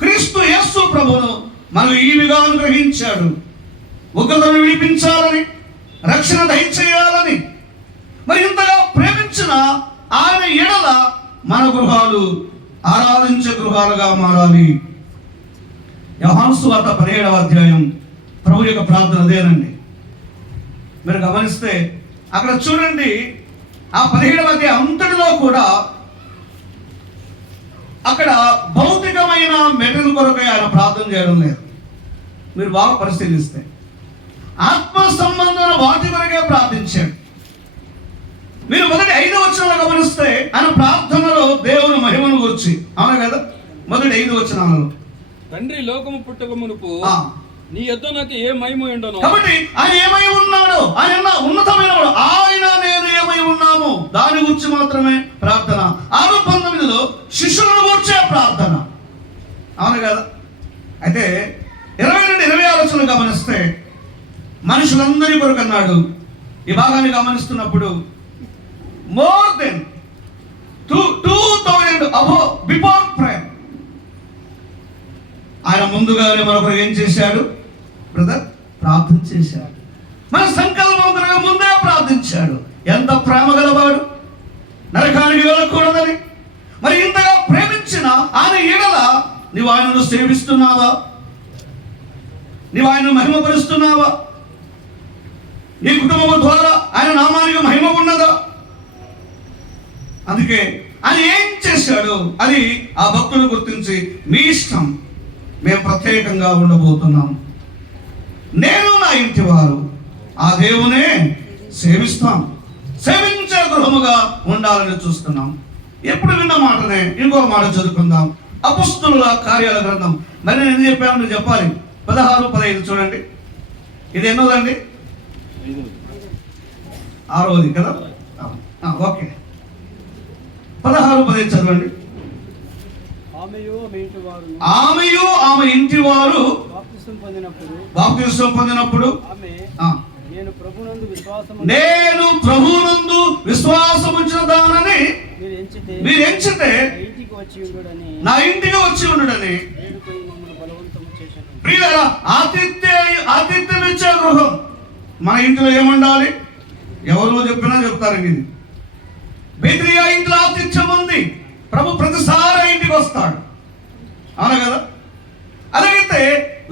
క్రీస్తు యేసు ప్రభును మనకు ఈవిగా అనుగ్రహించాడు. ఉగ్రతను విడిపించాలని, రక్షణ దయచేయాలని. మరి ఇంతగా ప్రేమించిన ఆయన ఎడల మన గృహాలు ఆరాధించే గృహాలుగా మారాలి. యోహాను సువార్త 17వ అధ్యాయం ప్రభు యొక్క ప్రార్థన అదేనండి. మీరు గమనిస్తే అక్కడ చూడండి, ఆ 17వ అధ్యాయం అంతటిలో కూడా అక్కడ భౌతికమైన మెటల్ కొరకు ఆయన ప్రార్థన చేయడం లేదు. మీరు బాగా పరిశీలిస్తే ఆత్మ సంబంధమైన వాటి కొరకే ప్రార్థించాడు. మీరు మొదటి 5 వచనాలు గమనిస్తే ఆయన ప్రార్థనలో దేవుని మహిమను గురించి, అవునా కదా? మొదటి 5 వచనాలలో తండ్రి లోకము పుట్టక మునుపు నీ యొద్ద నాకు ఏ మహిమ ఉండను. కాబట్టి ఆయన ఏమై ఉన్నాడు, ఆయన ఉన్నతమైన వాడు. ఆయన నేను ఏమై ఉన్నాము దాని గురించి మాత్రమే ప్రార్థన. 6:19లో శిష్యులను గురించే ప్రార్థన, అవును కదా? అయితే 20 నుండి 26 వచనాలు గమనిస్తే మనుషులందరి కొరకు అన్నాడు. ఈ భాగాన్ని గమనిస్తున్నప్పుడు more than 2000 above before prayer ఆయన ముందుగానే మనకు ఏం చేశాడు బ్రదర్? ప్రార్థన చేశాడు. మన సంకల్పం కొరకు ముందే ప్రార్థించాడు. ఎంత ప్రేమ గలవాడు, నరకానికి వెళ్ళకూడదని. మరి ఇంతగా ప్రేమించిన ఆయన ఎడల నీవు ఆయనను సేవిస్తున్నావా? నీవు ఆయనను మహిమపరుస్తున్నావా? నీ కుటుంబం ద్వారా ఆయన నామానికి మహిమ ఉన్నదా? అందుకే ఆయన ఏం చేశాడు అది ఆ భక్తులు గుర్తించి, మీ ఇష్టం, మేము ప్రత్యేకంగా ఉండబోతున్నాం, నేను నా ఇంటి వారు ఆ దేవునే సేవిస్తాం, సేవించే గృహముగా ఉండాలని చూస్తున్నాం. ఎప్పుడు విన్న మాటనే ఇంకో మాట చదువుకుందాం. అపొస్తలుల కార్యాల గ్రంథం. మరి నేను ఎందుకు చెప్పాను మీరు చెప్పాలి. 16-15 చూడండి. ఇది ఎన్నోదండి? 6వది కదా? ఓకే, 16-15 చదవండి. ఆమెయు ఆమె ఇంటి వారు బాప్తిసం పొందినప్పుడు నేను ప్రభువునందు విశ్వాసముంచిన దానని మీరు ఎంచితే నా ఇంటికి వచ్చి ఉండడని. ప్రియులారా, ఆతిథ్యం ఇచ్చే గృహం. మన ఇంట్లో ఏముండాలి? ఎవరో చెప్పినా చెప్తారు. ఇది బేత్రియా ఇంట్లో ఆతిథ్యం ఉంది. ప్రభు ప్రతిసారి ఇంటికి వస్తాడు, అవునా కదా? అలాగైతే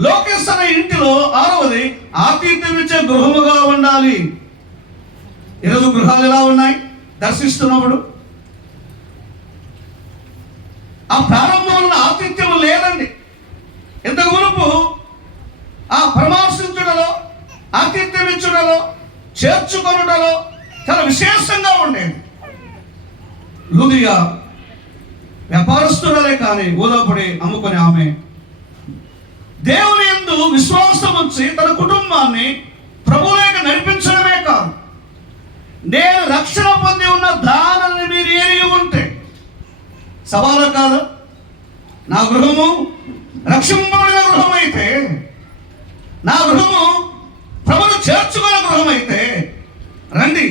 లోకేశ్ అనే ఇంటిలో 6వది ఆతిథ్యం ఇచ్చే గృహముగా ఉండాలి. ఈరోజు గృహాలు ఎలా ఉన్నాయి దర్శిస్తున్నప్పుడు? ఆ ప్రారంభంలో ఆతిథ్యం లేదండి. ఇంతకు మునుపు ఆ పరామర్శించుటలో, ఆతిథ్యం ఇచ్చుటలో, చేర్చుకొనుటలో చాలా విశేషంగా ఉండేది. లూదియా వ్యాపారస్తురాలే కానీ ఊదపడి అమ్ముకునే ఆమె దేవుని యందు విశ్వాసం ఉంచి తన కుటుంబాన్ని ప్రభువులోకి నడిపించడమే కాదు, నేను రక్షణ పొంది ఉన్న దానిని మీరు ఎరిగి ఉంటే సవాలు కాదు. నా గృహము రక్షింపబడిన గృహం అయితే, నా గృహము ప్రభువును చేర్చుకునే గృహం అయితే రండి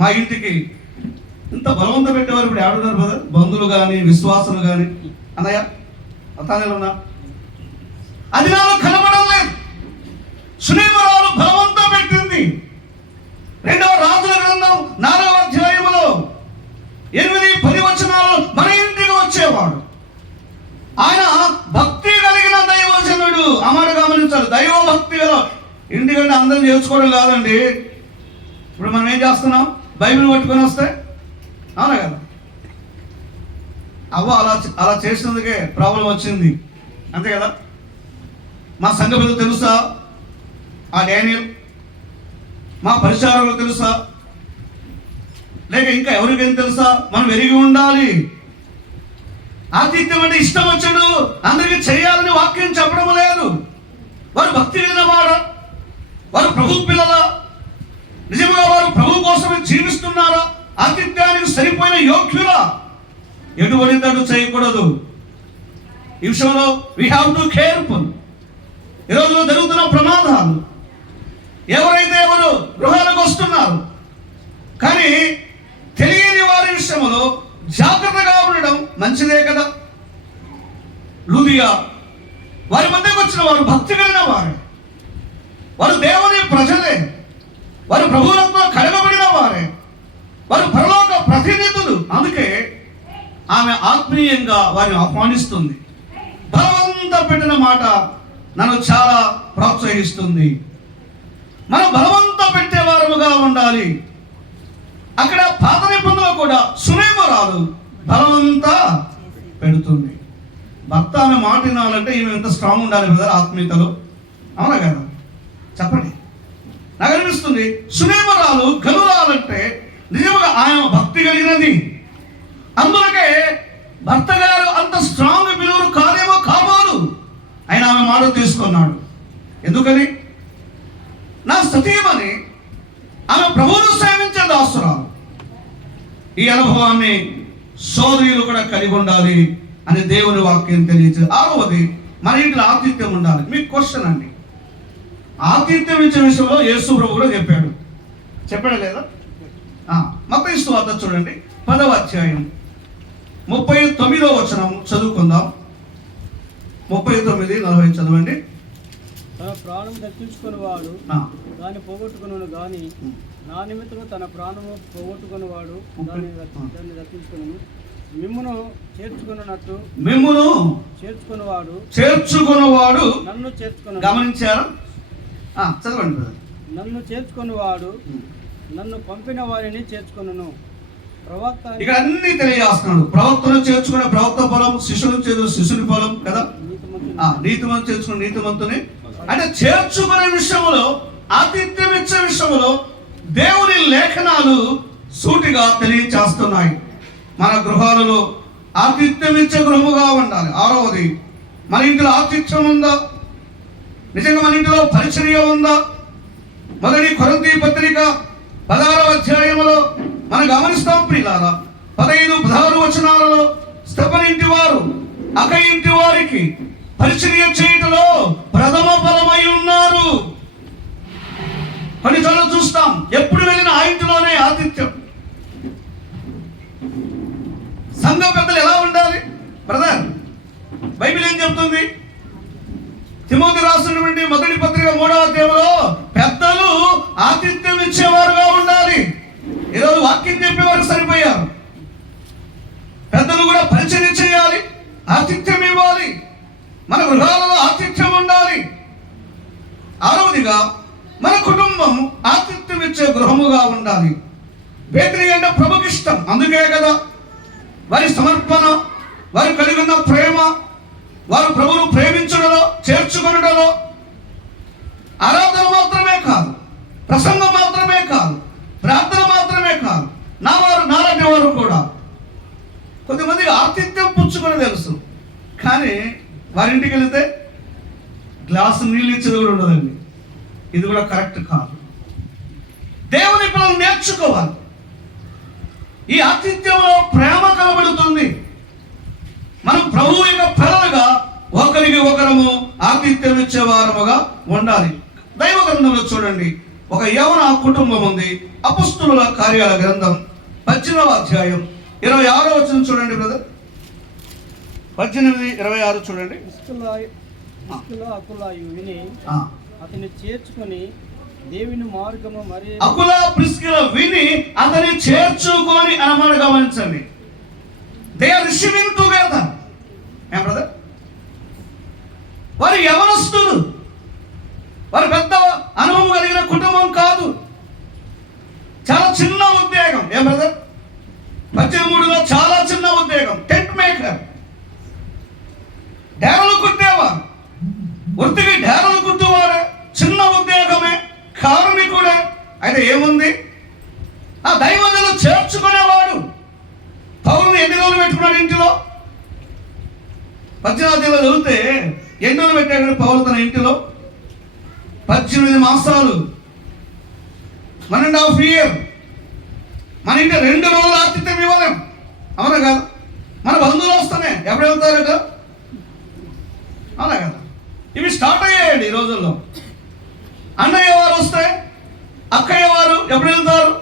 మా ఇంటికి. ఇంత బలవంత పెట్టేవారు ఇప్పుడు ఆడున్నారు కదా, బంధువులు కానీ విశ్వాసులు కానీ. అన్నయ్య అతానేలు ఉన్నా అది నాకు కనబడం లేదు. సునీమరాలు బలవంతం పెట్టింది. 2వ రాజుల గ్రంథం 4వ అధ్యాయములో 8-10 వచనాలు మన ఇంటికి వచ్చేవాడు. ఆయన భక్తి కలిగిన దైవజనుడు. అమాట గమనించాలి, దైవ భక్తి గల ఇంటికంటే అందరం చేర్చుకోవడం కాదండి. ఇప్పుడు మనం ఏం చేస్తున్నాం? బైబిల్ పట్టుకొని వస్తే, అవునా కదా? అవ్వ అలా చేసినందుకే ప్రాబ్లం వచ్చింది, అంతే కదా? మా సంఘ పెద్దలు తెలుసా? ఆ డానియల్ మా పరిచారకులు తెలుసా? లేక ఇంకా ఎవరికైనా తెలుసా? మనం ఎరిగి ఉండాలి. ఆతిథ్యం అంటే ఇష్టం వచ్చాడు అందరికీ చేయాలని వాక్యం చెప్పడం లేదు. వారు భక్తి కలిగిన వారా? వారు ప్రభు పిల్లల? నిజంగా వారు ప్రభు కోసమే జీవిస్తున్నారా? ఆతిథ్యానికి సరిపోయిన యోగ్యులా? ఎటువంటి అటు చేయకూడదు. ఈ విషయంలో వీ హ్యావ్ టు కేర్ఫుల్. ఈ రోజులో జరుగుతున్న ప్రమాదాలు, ఎవరు గృహాలకు వస్తున్నారు కానీ తెలియని వారి విషయంలో జాగ్రత్తగా ఉండడం మంచిదే కదా. లూదియా వారి మధ్యకు వచ్చిన వారు భక్తి కలిగిన వారు దేవుని ప్రజలే, వారు ప్రభువులతో కడగబడిన వారే, వారు పరలోక ప్రతినిధులు. అందుకే ఆమె ఆత్మీయంగా వారిని ఆహ్వానిస్తుంది. బలవంత పెట్టిన మాట నన్ను చాలా ప్రోత్సహిస్తుంది. మనం బలవంత పెట్టేవారముగా ఉండాలి. అక్కడ పాత నిబంధనలో కూడా సునేమరాలు బలవంతా పెడుతుంది. భర్త ఆమె మాట వినాలంటే ఈమె ఎంత స్ట్రాంగ్ ఉండాలి కదా ఆత్మీయతలో, అవునా కదా? చెప్పండి. నాకు అనిపిస్తుంది సునేమరాలు గనురాలంటే నిజంగా ఆయన భక్తి కలిగినది. అందుకే భర్త గారు అంత స్ట్రాంగ్ బిలువరు కాదేమో కాబోలు ఆయన ఆమె మాట తీసుకున్నాడు. ఎందుకని? నా సతీమని ఆమె ప్రభువును సేవించే దాసురాలు. ఈ అనుభవాన్ని సోదరులు కూడా కలిగి ఉండాలి అని దేవుని వాక్యం తెలియజేది. 6వది, మన ఇంట్లో ఆతిథ్యం ఉండాలి. మీకు క్వశ్చన్ అండి, ఆతిథ్యం ఇచ్చే విషయంలో యేసు ప్రభు కూడా చెప్పాడు లేదా? మత్తయి సువార్త చూడండి 10వ అధ్యాయం 39వ వచనం చదువుకుందాం. 39:40 చదవండి. తన ప్రాణం దక్కించుకుని వాడు దాన్ని పోగొట్టుకున్నాను గాని నా నిమిత్తము తన ప్రాణము పోగొట్టుకున్నవాడు దాన్ని దక్కించుకున్నాను. మిమ్మును చేర్చుకున్నట్టు చేర్చుకున్నవాడు నన్ను చేర్చుకున్నాడు. గమనించారా? చదవండి. నన్ను చేర్చుకున్నవాడు నన్ను పంపిన వారిని చేర్చుకున్నాను. ప్రవక్త ఇక్కడ అన్ని తెలియజేస్తున్నాడు. ప్రవక్తను చేర్చుకునే ప్రవక్త పొలం, శిష్యుని శిష్యుని పొలం కదా. నీతిమంతు చేర్చుకునే నీతిమంతుని అంటే చేర్చుకునే విషయంలో, ఆతిథ్యం ఇచ్చే విషయంలో దేవుని లేఖనాలు సూటిగా తెలియచేస్తున్నాయి. మన గృహాలలో ఆతిథ్యం ఇచ్చే గృహముగా ఉండాలి. 6వది, మన ఇంట్లో ఆతిథ్యం ఉందా? నిజంగా మన ఇంట్లో పరిచర్య ఉందా? మొదటి కొరింథీ పత్రిక 16వ అధ్యాయంలో మనం గమనిస్తాం ప్రియులారా, 15-16 వచనాలలో స్తెఫను ఇంటి వారు అక ఇంటి వారికి పరిచర్య చేయటంలో ప్రథమ ఫలమై ఉన్నారు. కొన్నిసార్లు చూస్తాం, ఎప్పుడు వెళ్ళిన ఆ ఇంటిలోనే ఆతిథ్యం. సంఘ పెద్దలు ఎలా ఉండాలి బ్రదర్? బైబిల్ ఏం చెప్తుంది? తిమోతి రాసినటువంటి మొదటి పత్రిక 3వ అధ్యాయంలో పెద్దలు ఆతిథ్యం ఇచ్చేవారుగా ఉండాలి. ఈరోజు వాక్యం చెప్పేవారు సరిపోయారు. పెద్దలు కూడా పరిచర్య చేయాలి, ఆతిథ్యం ఇవ్వాలి, మన గృహాలలో ఆతిథ్యం ఉండాలి. 6వదిగా మన కుటుంబం ఆతిథ్యం ఇచ్చే గృహముగా ఉండాలి. బేకరీ అంటే ప్రభుకి ఇష్టం. అందుకే కదా వారి సమర్పణ, వారు కలిగి ఉన్న ప్రేమ, వారు ప్రభువును ప్రేమించడంలో, చేర్చుకొనడంలో ఆరాధన మాత్రమే కాదు, ప్రసంగం మాత్రమే కాదు, ప్రార్థన మాత్రమే కాదు, నాలాంటి వారు కూడా కొంతమంది ఆతిథ్యం పుచ్చుకొని తెలుసు, కానీ వారింటికి వెళితే గ్లాసు నీళ్ళు ఇచ్చేది కూడా ఉండదండి. ఇది కూడా కరెక్ట్ కాదు. దేవుని పిల్లలు నేర్చుకోవాలి. ఈ ఆతిథ్యంలో ప్రేమ కనబడుతుంది. మనం ప్రభువు యొక్క పిల్లలుగా ఒకరికి ఒకరము ఆతిథ్యం ఇచ్చేవారముగా ఉండాలి. దైవ గ్రంథంలో చూడండి, ఒక యవన కుటుంబం ఉంది. అపొస్తలుల కార్యాల గ్రంథం 18వ అధ్యాయం 26వ వచనం చూడండి బ్రదర్. 18:26 చూడండి. అకులాయు విని అతన్ని చేర్చుకొని దేవుని మార్గము మరి అకుల ప్రిస్కిల విని అతన్ని చేర్చుకొని అనమాట గమనించండి. They are receiving together. ఏం బ్రదర్? వారు యవనస్తులు, వారు పెద్ద అనుభవం కలిగిన కుటుంబం కాదు. చాలా చిన్న ఉద్యోగం. ఏం బ్రదర్? 13లో చాలా చిన్న ఉద్యోగం, టెంట్ మేకర్, డేరలు కుట్టేవారు. వృత్తికి డేరలు కుట్టువారే, చిన్న ఉద్యోగమే, కార్మికుడే. అయితే ఏముంది? ఆ దైవజనులు చేర్చుకునేవాడు. పౌరుని ఎన్ని రోజులు పెట్టుకున్నాడు ఇంటిలో? 18 చదివితే ఎన్ని రోజులు పెట్టాడు పౌరు తన ఇంటిలో? 18 మాసాలు. 1.5 year మన ఇంటి 2 రోజులు ఆతిథ్యం ఇవ్వలేం, అవునా కదా? మన బంధువులు వస్తేనే ఎప్పుడు వెళ్తారట, అవునా కదా? ఇవి స్టార్ట్ అయ్యాయండి ఈ రోజుల్లో. అన్నయ్య వారు వస్తే అక్కయ్య వారు ఎప్పుడు వెళ్తారు?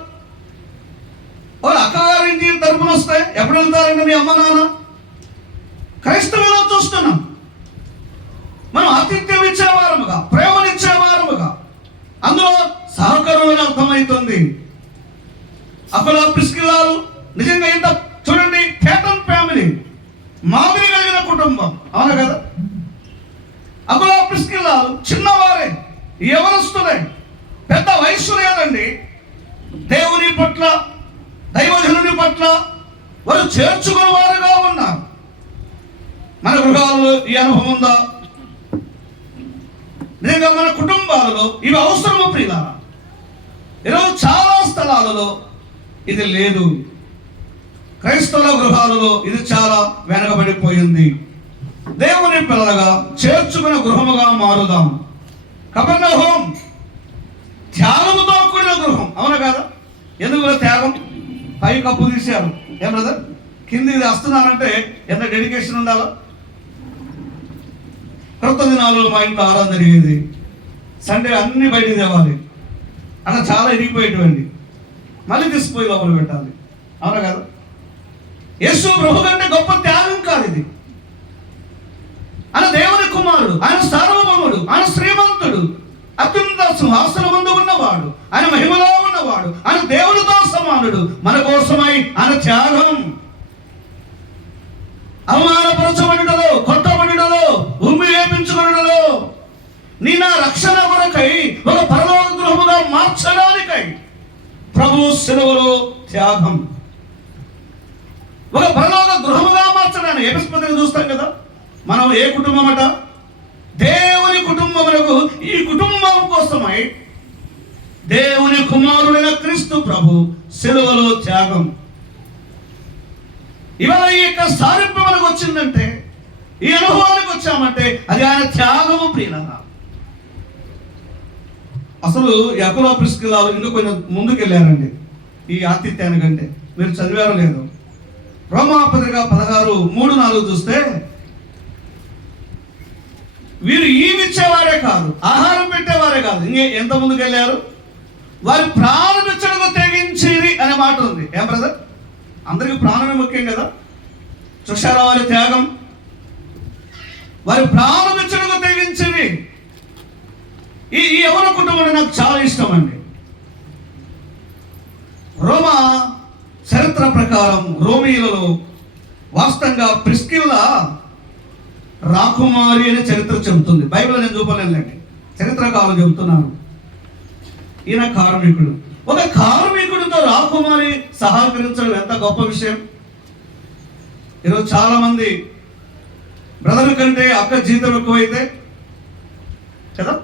వాళ్ళు అక్కగారింటి తరపున వస్తే ఎప్పుడు వెళ్తారండి మీ అమ్మ నాన్న? క్రైస్తవులో చూస్తున్నాం మనం ఆతిథ్యం ఇచ్చేవారముగా, ప్రేమనిచ్చేవారముగా, అందులో సహకరులను అర్థమవుతుంది. అకులా ప్రిస్కిల్లాలు నిజంగా ఇంత చూడండి, కేటన్ ఫ్యామిలీ మాదిరి కలిగిన కుటుంబం, అవునా కదా? అకులా ప్రిస్కిల్లాలు చిన్నవారే, యవనస్తులే, పెద్ద వయస్సు లేదండి. దేవుని పట్ల, దైవజనుని పట్ల వారు చేర్చుకుని వారుగా ఉన్నారు. మన గృహాల్లో ఈ అనుభవం ఉందా? నిజంగా మన కుటుంబాలలో ఇవి అవసరము ప్రియులారా. ఈరోజు చాలా స్థలాలలో ఇది లేదు. క్రైస్తవ గృహాలలో ఇది చాలా వెనకబడిపోయింది. దేవుని పిల్లలుగా చేర్చుకున్న గృహముగా మారుదాం. కపెర్నహూం త్యాగముతో కూడిన గృహం, అవునా కదా? ఎందుకు త్యాగం? పై కప్పు తీశారు, ఏం బ్రదర్ కిందికి వస్తున్నారంటే ఎంత డెడికేషన్ ఉండాలో. క్రొత్త దినాలలో మా ఇంట్లో ఆరాధన జరిగేది, సండే అన్ని బయటికి తేవాలి, అలా చాలా ఇరిగిపోయేటువంటి మళ్ళీ తీసుకుపోయి లోపల పెట్టాలి, అవునా కదా? యేసు ప్రభు కంటే గొప్ప త్యాగం కాదు ఇది. ఆయన దేవుని కుమారుడు, ఆయన సార్వభౌముడు, ఆయన శ్రీమంతుడు, అత్యున్నత సింహాసనం ముందు ఉన్నవాడు, ఆయన మహిమలో ఉన్నవాడు, ఆయన దేవునితో సమానుడు. మన కోసమై ఆయన త్యాగం, అవమానపరచబడుటలో, కొట్టబడుటలో, ఉమ్మి వేపించుకొనుటలో, నీ నా రక్షణ కొరకై ఒక పరలోక గృహముగా మార్చడానికై ప్రభు శిలువలో త్యాగం, ఒక పరలోక గృహముగా మార్చడానికి. ఎపిస్పతిని చూస్తాం కదా మనం, ఏ కుటుంబం అట? దేవుని కుటుంబములకు. ఈ కుటుంబం కోసమై దేవుని కుమారుడైన క్రీస్తు ప్రభు శిలువలో త్యాగం. ఇవాళ ఈ యొక్క సారూప్యం మనకు వచ్చిందంటే, ఈ అనుభవానికి వచ్చామంటే అది ఆయన త్యాగము ప్రియులారా. అసలు అకులా ప్రిస్కిల్లాలు ఇంకా కొంచెం ముందుకెళ్ళారండి ఈ ఆతిథ్యానికంటే. మీరు చదివారో లేదు, రోమాపత్రిక 16:3-4 చూస్తే వీరు ఈవిచ్చేవారే కాదు, ఆహారం పెట్టేవారే కాదు, ఇంకే ఎంత ముందుకు వెళ్ళారు? వారి ప్రాణం ఇచ్చడకు తెగించిరి అనే మాట ఉంది. ఏం బ్రదర్, అందరికి ప్రాణమే ముఖ్యం కదా? చూశారా వారి త్యాగం? వారి ప్రాణం ఇచ్చడకు తెగించిరి. ఈ యవన కుటుంబం నాకు చాలా ఇష్టం అండి. రోమా చరిత్ర ప్రకారం రోమీయులలో వాస్తవంగా ప్రిస్కిల్లా రాకుమారి అనే చరిత్ర చెబుతుంది. బైబిల్ నేను చూపలేనులేండి, చరిత్రకారులు చెబుతున్నాను. ఈయన కార్మికుడు. ఒక కార్మికుడితో రాకుమారి సహకరించడం ఎంత గొప్ప విషయం. ఈరోజు చాలా మంది బ్రదర్ కంటే అక్క జీతం ఎక్కువైతే కదా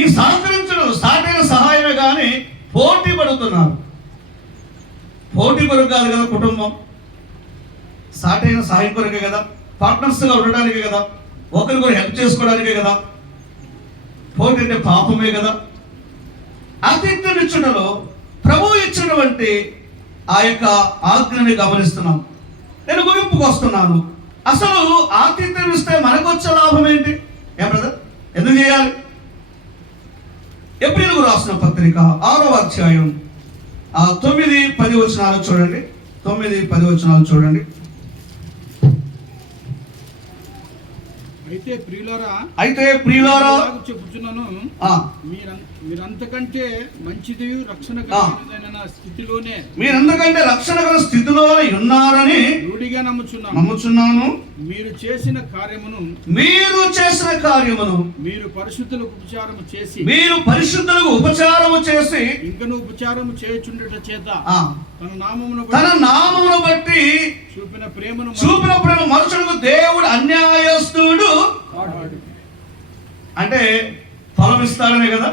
ఈ సహకరించడం సాటైన సహాయమే కానీ పోటీ పడుతున్నారు. పోటీ కొరకు కాదు కదా కుటుంబం, సాటైన సహాయం కొరకే కదా, పార్ట్నర్స్గా ఉండడానికే కదా, ఒకరికొకరు హెల్ప్ చేసుకోవడానికే కదా. పోటీ అంటే పాపమే కదా. ఆతిథ్యం ఇచ్చడంలో ప్రభువు ఇచ్చినటువంటి ఆ యొక్క ఆజ్ఞని గమనిస్తున్నాం. నేను ముగింపుకు వస్తున్నాను. అసలు ఆతిథ్యం ఇస్తే మనకు వచ్చే లాభం ఏంటి? ఏ బ్రదర్, ఎందుకు చేయాలి? ఏప్రిల్కు రాసిన పత్రిక 6వ అధ్యాయం 9-10 వచనాలు చూడండి. 9-10 వచనాలు చూడండి. అయితే ప్రియులారా చెప్పుచున్నాను, మీరంతకంటే మంచిది రక్షణ స్థితిలోనే మీరంతకంటే రక్షణ గల స్థితిలోనే ఉన్నారని రూఢిగా నమ్ముచున్నాను. మీరు చేసిన కార్యమును మీరు పరిశుద్ధులకు ఉపచారము చేసి ఇంకను ఉపచారము చేయుచుండుట చేత తన నామమును బట్టి చూపిన ప్రేమ మనుషులకు దేవుడు అన్యాయస్తుడు అంటే ఫలం ఇస్తాడనే కదా.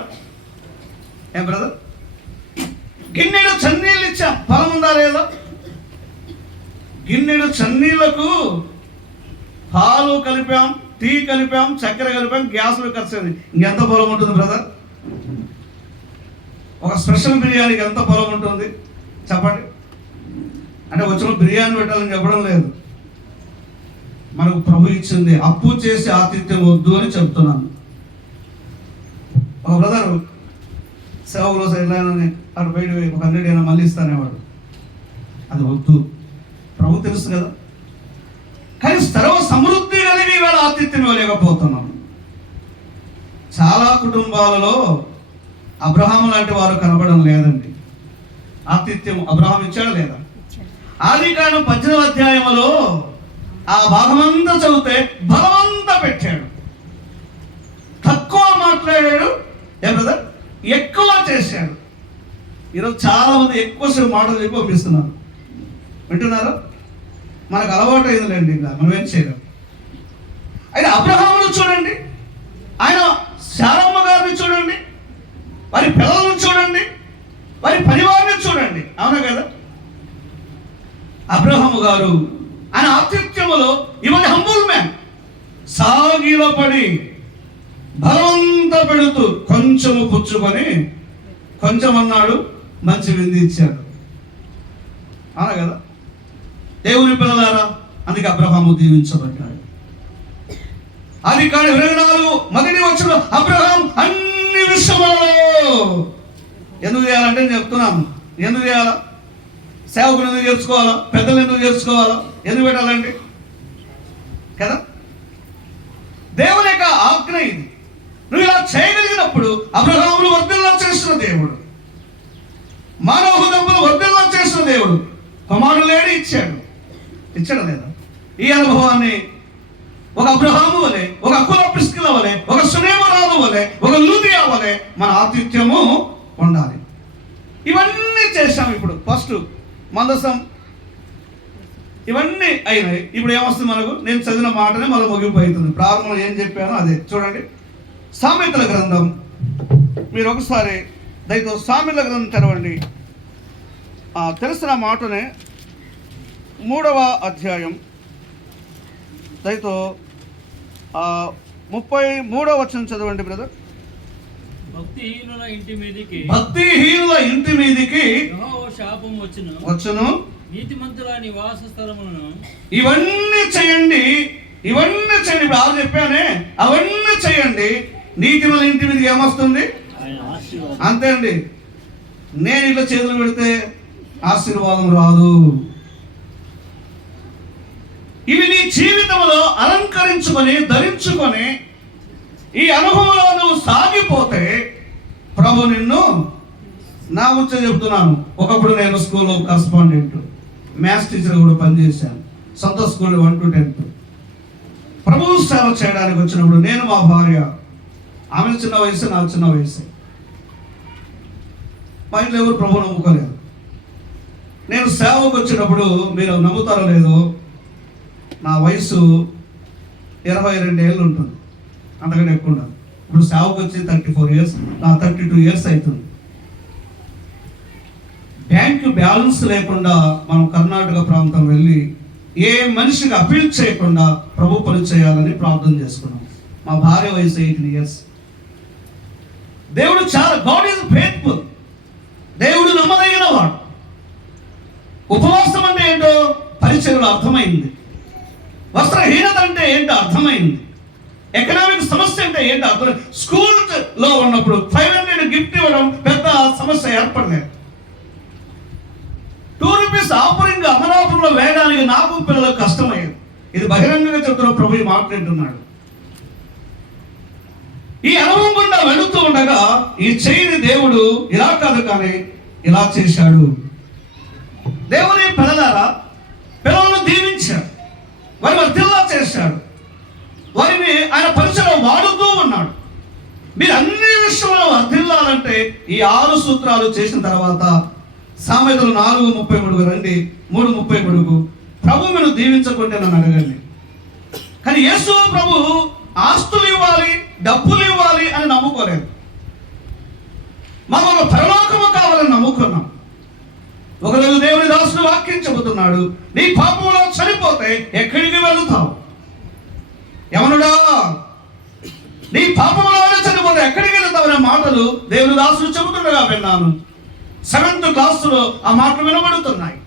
ఏం బ్రదర్, గిన్నెడు చన్నీళ్ళు ఇచ్చాం, ఫలం ఉందా లేదా? గిన్నెడు చన్నీళ్లకు పాలు కలిపాం, టీ కలిపాం, చక్కెర కలిపాం, గ్యాస్లో ఖర్చు. ఇంకెంత ఫలం ఉంటుంది బ్రదర్? ఒక స్పెషల్ బిర్యానీకి ఎంత పొలం ఉంటుంది చెప్పండి? అంటే వచ్చిన బిర్యానీ పెట్టాలని చెప్పడం లేదు, మనకు ప్రభు ఇచ్చింది. అప్పు చేసి ఆతిథ్యం వద్దు అని చెప్తున్నాను. ఒక బ్రదర్ సేవకులో సైడ్లైనని అటు బయట ఒక 100 అయినా మళ్ళీ ఇస్తానేవాడు. అది వద్దు, ప్రభు తెలుసు కదా. కానీ సర్వ సమృద్ధి కలిగి ఇవాళ ఆతిథ్యం ఇవ్వలేకపోతున్నాం. చాలా కుటుంబాలలో అబ్రహాం లాంటి వారు కనబడడం లేదండి. ఆతిథ్యం అబ్రహాం ఇచ్చాడు లేదా? ఆదికాండం 18వ అధ్యాయంలో ఆ భాగమంతా చదివితే బలమంతా పెట్టాడు, తక్కువ మాట్లాడాడు, ఏ బ్రదర్ ఎక్కువ చేశాడు. ఈరోజు చాలా మంది ఎక్కువసేపు మాటలు చెప్పి పంపిస్తున్నారు. వింటున్నారు? మనకు అలవాటు అయిందిలేండి, ఇంకా మనం ఏం చేయలేం. అయితే అబ్రహామును చూడండి, ఆయన శారమ్మ గారిని చూడండి, వారి పిల్లలను చూడండి, వారి పరివారాన్ని చూడండి. అవునా కదా? అబ్రహాము గారు ఆయన ఆతిథ్యములో ఇవన్నీ హంబుల్ మ్యాన్, సాగిలో పడి బలవంత పెడుతూ కొంచెము పుచ్చుకొని కొంచెం అన్నాడు, మంచి విందు ఇచ్చాడు. అవునా కదా? దేవుని పిల్లలారా, అందుకే అబ్రహాము దీవించబడ్డాడు. ఆదికాండం 24 మొదటి వచనంలో అబ్రహాం అన్ని విషయాలలో ఎందుకు చేయాలంటే నేను చెప్తున్నాను. ఎందుకు చేయాలా? సేవకులు ఎందుకు చేర్చుకోవాలా? పెద్దలు ఎందుకు చేర్చుకోవాలా? ఎందుకు పెట్టాలండి కదా? దేవుని యొక్క ఆజ్ఞ ఇది. నువ్వు ఇలా చేయగలిగినప్పుడు అబ్రహామును వర్ధిల్లం చేసిన దేవుడు, మానవ దంపతులు వర్ధిల్లం చేసిన దేవుడు కుమారుడు లేడు, ఇచ్చాడు లేదా? ఈ అనుభవాన్ని ఒక అబ్రహాము వలె, ఒక అకుల ప్రిస్కిల వలె, ఒక సునేమరాలు వలె, ఒక లూదియా వలె మన ఆతిథ్యము ఉండాలి. ఇవన్నీ చేశాం. ఇప్పుడు ఫస్ట్ మందసం ఇవన్నీ అయినాయి. ఇప్పుడు ఏమొస్తుంది మనకు? నేను చదివిన మాటనే మళ్ళీ ముగింపు అవుతుంది. ప్రారంభంలో ఏం చెప్పానో అదే చూడండి. సామెతల గ్రంథం, మీరు ఒకసారి దయతో సామెతల గ్రంథం తెరవండి. తెలిసిన మాటనే 3వ అధ్యాయం దయతో 33వ వచనం చదవండి బ్రదర్. భక్తిహీనుల ఇంటి మీదికి యెహోవా శాపం వచ్చును, నీతిమంతుల నివాస స్థలములను. ఇవన్నీ చేయండి. ఇప్పుడు ఆరు చెప్పానే, అవన్నీ చేయండి. నీతిమంతుల ఇంటి మీదకి ఏమొస్తుంది? అంతే అండి. నేను ఇట్లా చేతులు పెడితే ఆశీర్వాదం రాదు. ఇవి నీ జీవితంలో అలంకరించుకొని ధరించుకొని ఈ అనుభవంలో నువ్వు సాగిపోతే ప్రభు నిన్ను, నా ముచ్చ చెప్తున్నాను, ఒకప్పుడు నేను స్కూల్లో కరస్పాండెంట్, మ్యాథ్స్ టీచర్ కూడా పనిచేశాను. సొంత స్కూల్ 1 to 10. ప్రభు సేవ చేయడానికి వచ్చినప్పుడు నేను, మా భార్య, ఆమె చిన్న వయసు, నా చిన్న వయసు, మా ఇంట్లో ఎవరు ప్రభు నమ్ముకోలేదు. నేను సేవకు వచ్చినప్పుడు మీరు నమ్ముతారో లేదో, నా వయసు 22 ఏళ్ళు ఉంటుంది, అంతకంటే ఎక్కువ ఉండదు. ఇప్పుడు సేవకు వచ్చి 34 years, నా 32 years అవుతుంది. బ్యాంకు బ్యాలెన్స్ లేకుండా మనం కర్ణాటక ప్రాంతం వెళ్ళి ఏ మనిషికి అపీల్ చేయకుండా ప్రభు పని చేయాలని ప్రార్థన చేసుకున్నాం. మా భార్య వయసు 18 years. దేవుడు చాలా, గాడ్ ఈజ్ ఫెయిత్ఫుల్. దేవుడు నమ్మదగిన వాడు. ఉపవాసం అంటే ఏంటో పరిచయంలో అర్థమైంది. వస్త్రహీనత అంటే ఏంటో అర్థమైంది. ఎకనామిక్ సమస్య అంటే ఏంటో అర్థం. స్కూల్లో ఉన్నప్పుడు 500 గిఫ్ట్ ఇవ్వడం పెద్ద సమస్య ఏర్పడలేదు. 2 rupees ఆఫరింగ్ అమలాపురంలో వేయడానికి నాకు పిల్లలకు కష్టమయ్యేది. ఇది బహిరంగంగా చెప్తున్న ప్రభు ఈ మాట్లాడుతున్నాడు. ఈ అనుభవం గుండా వెళుతూ ఉండగా ఈ చేయని దేవుడు ఇలా కాదు కానీ ఇలా చేశాడు. దేవుని పిల్లలారా, పిల్లలను దీవించాడు, వారి వర్ధిల్లా చేశాడు, వారిని ఆయన పరిచయం వాడుతూ ఉన్నాడు. మీరు అన్ని విషయంలో వర్ధిల్లాలంటే ఈ 6 సూత్రాలు చేసిన తర్వాత సామెతలు 4:33 రండి, 3:33 ప్రభు మీరు దీవించకుంటే నన్ను అడగండి. కానీ యేసు ప్రభు ఆస్తులు ఇవ్వాలి, డబ్బులు ఇవ్వాలి అని నమ్ముకోలేదు. మాకు ఒక పరలోకము కావాలని నమ్ముకున్నాం. ఒకరోజు దేవుని దాసుడు వాక్యం చెబుతున్నాడు, నీ పాపంలో చనిపోతే ఎక్కడికి వెళుతావు? యవనుడా, నీ పాపంలోనే చనిపోతే ఎక్కడికి వెళ్తామనే మాటలు దేవుని దాసులు చెబుతుండగా విన్నాను. 7th క్లాసులో ఆ మాటలు వినబడుతున్నాయి.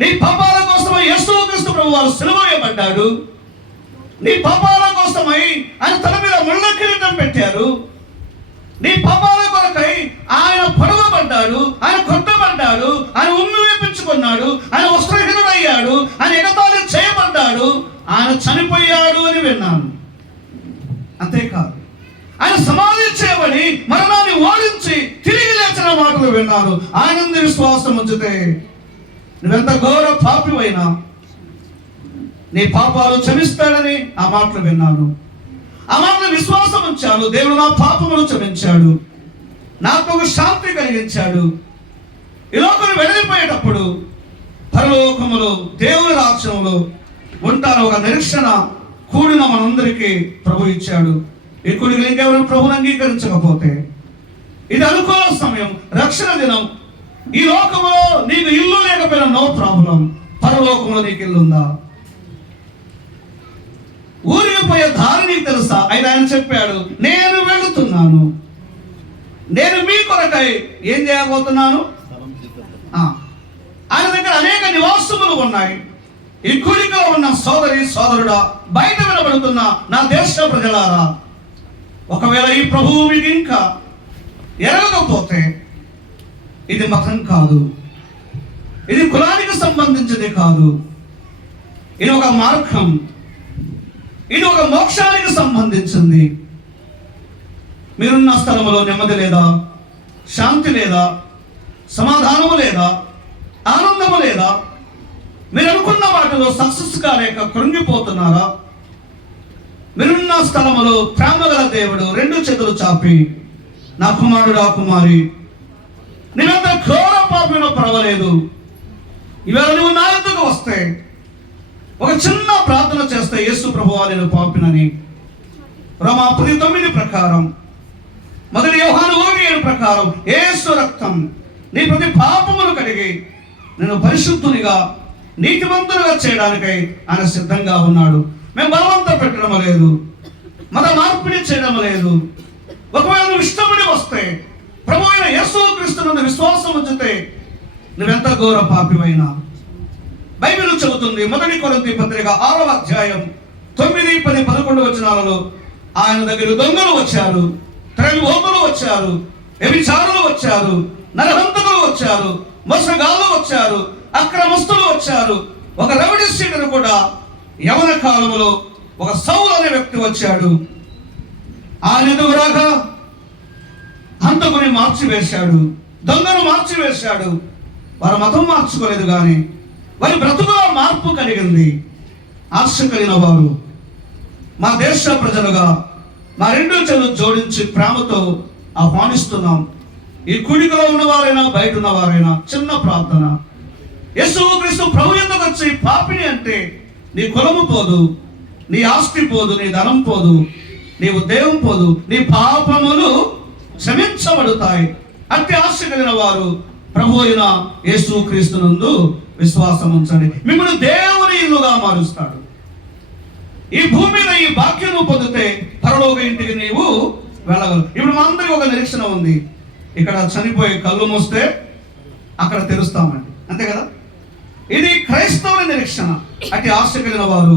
నీ పాపాల కోసమై యేసుక్రీస్తు ప్రభు వారు సిలువ వేయబడ్డాడు. నీ పాపాల కోసమై ఆయన తల మీద ముళ్ళ కిరీటం పెట్టారు. నీ పాపాల కొరకై ఆయన పొడవబడ్డాడు, ఆయన కొట్టబడ్డాడు, ఆయన ఉమ్మి వేపించుకున్నాడు, ఆయన వస్త్రహీనుడయ్యాడు, ఆయన ఎగతాళి చేయబడ్డాడు, ఆయన చనిపోయాడు అని విన్నాను. అంతేకాదు, ఆయన సమాధి చేయబడి మరణాన్ని ఓడించి తిరిగి లేచిన మాటలు విన్నాను. ఆయన విశ్వాసం ఉంచితే నువ్వెంత ఘోర పాపివైనా నీ పాపాలు క్షమిస్తాడని ఆ మాటలు విన్నాను. ఆ మాటలు విశ్వాసం ఉంచాను. దేవుడు నా పాపములు క్షమించాడు, నాకు ఒక శాంతి కలిగించాడు. ఈ లోకం వెళ్ళిపోయేటప్పుడు పరలోకములో దేవుని రాజ్యంలో ఉంటారు ఒక నిరీక్షణ కూడిన మనందరికీ ప్రభు ఇచ్చాడు. ఈ కూడికలు ఇంకెవరు ప్రభుని అంగీకరించకపోతే ఇది అనుకూల సమయం, రక్షణ దినం. ఈ లోకంలో నీకు ఇల్లు లేకపోయినా నో ప్రాబ్లం, పరలోకంలో నీకు ఇల్లు ఉందా? ఊరికి పోయే దారి నీకు తెలుసా? అయితే ఆయన చెప్పాడు, నేను వెళుతున్నాను, నేను మీ కొరకై ఏం చేయబోతున్నాను. ఆయన దగ్గర అనేక నివాసములు ఉన్నాయి. ఈ కూడికలో ఉన్న సోదరి సోదరుడా, బయట వినబడుతున్న నా దేశ ప్రజలారా, ఒకవేళ ఈ ప్రభువు మీకు ఇంకా ఎరగకపోతే ఇది మతం కాదు, ఇది కులానికి సంబంధించింది కాదు, ఇది ఒక మార్గం, ఇది ఒక మోక్షానికి సంబంధించింది. మీరున్న స్థలంలో నెమ్మది లేదా, శాంతి లేదా, సమాధానము లేదా, ఆనందము లేదా? మీరు అనుకున్న వాటిలో సక్సెస్ కాలేక కృంగిపోతున్నారా? మీరున్న స్థలములో ప్రేమగల దేవుడు 2 చేతులు చాపి, నా కుమారుడు, ఆ కుమారి, నీవెంత ఘోర పాపినో పర్వాలేదు, ఇవాళ నువ్వు నా యొద్దకు వస్తే ఒక చిన్న ప్రార్థన చేస్తే యేసు ప్రభువా నేను పాపినని, రోమా 10:9 ప్రకారం, 1 యోహాను 1:7 ప్రకారం యేసు రక్తం నీ ప్రతి పాపములు కడిగి నేను పరిశుద్ధునిగా నీతిమంతులుగా చేయడానికై ఆయన సిద్ధంగా ఉన్నాడు. మేము బలవంత పెట్టడం లేదు, మత మార్పిడి చేయడం లేదు. ఒకవేళ నువ్వు ఇష్టపడి వస్తే, ప్రభు అయిన యేసుక్రీస్తునందు విశ్వాసం ఉంచితే నువ్వెంత ఘోర పాపివైనా, బైబిల్ చెబుతుంది 1 కొరింథీ పత్రిక 6వ అధ్యాయం 9, 10, 11 వచనాలలో ఆయన దగ్గర దొంగలు వచ్చారు, త్రాగుబోతులు వచ్చారు, వ్యభిచారులు వచ్చారు, నరహంతకులు వచ్చారు, మోసగాళ్ళు వచ్చారు, అక్రమస్తులు వచ్చారు, ఒక రౌడీ షీటర్ కూడా యవన కాలంలో ఒక సౌలు అనే వ్యక్తి వచ్చాడు. ఆయన ఎదుగురాక హంతకుని మార్చివేశాడు, దొంగను మార్చివేశాడు. వారి మతం మార్చుకోలేదు, కానీ వారి బ్రతుకులో మార్పు కలిగింది. ఆశ కలిగిన వారు మా దేశ ప్రజలుగా మా 2 చేతులు జోడించి ప్రేమతో ఆహ్వానిస్తున్నాం. ఈ కూడికలో ఉన్నవారైనా బయట ఉన్నవారైనా చిన్న ప్రార్థన. యేసుక్రీస్తు ప్రభు ఎందుకు వచ్చి పాపిని అంటే నీ కులము పోదు, నీ ఆస్తి పోదు, నీ ధనం పోదు, నీ ఉద్యోగం పోదు, నీ పాపములు క్షమించబడతాయి. అట్టి ఆశ కలిగిన వారు ప్రభు అయిన యేసుక్రీస్తునందు విశ్వాసం ఉంచండి. మిమ్మల్ని దేవుని ఇల్లుగా మారుస్తాడు. ఈ భూమి మీద ఈ భాగ్యము పొందితే పరలోక ఇంటికి నీవు వెళ్ళగలవు. ఇప్పుడు మా అందరికీ ఒక నిరీక్షణ ఉంది, ఇక్కడ చనిపోయి కళ్ళు మూస్తే అక్కడ తెరుస్తామండి, అంతే కదా? ఇది క్రైస్తవుల నిరీక్షణ. అట్టి ఆశ కలిగిన వారు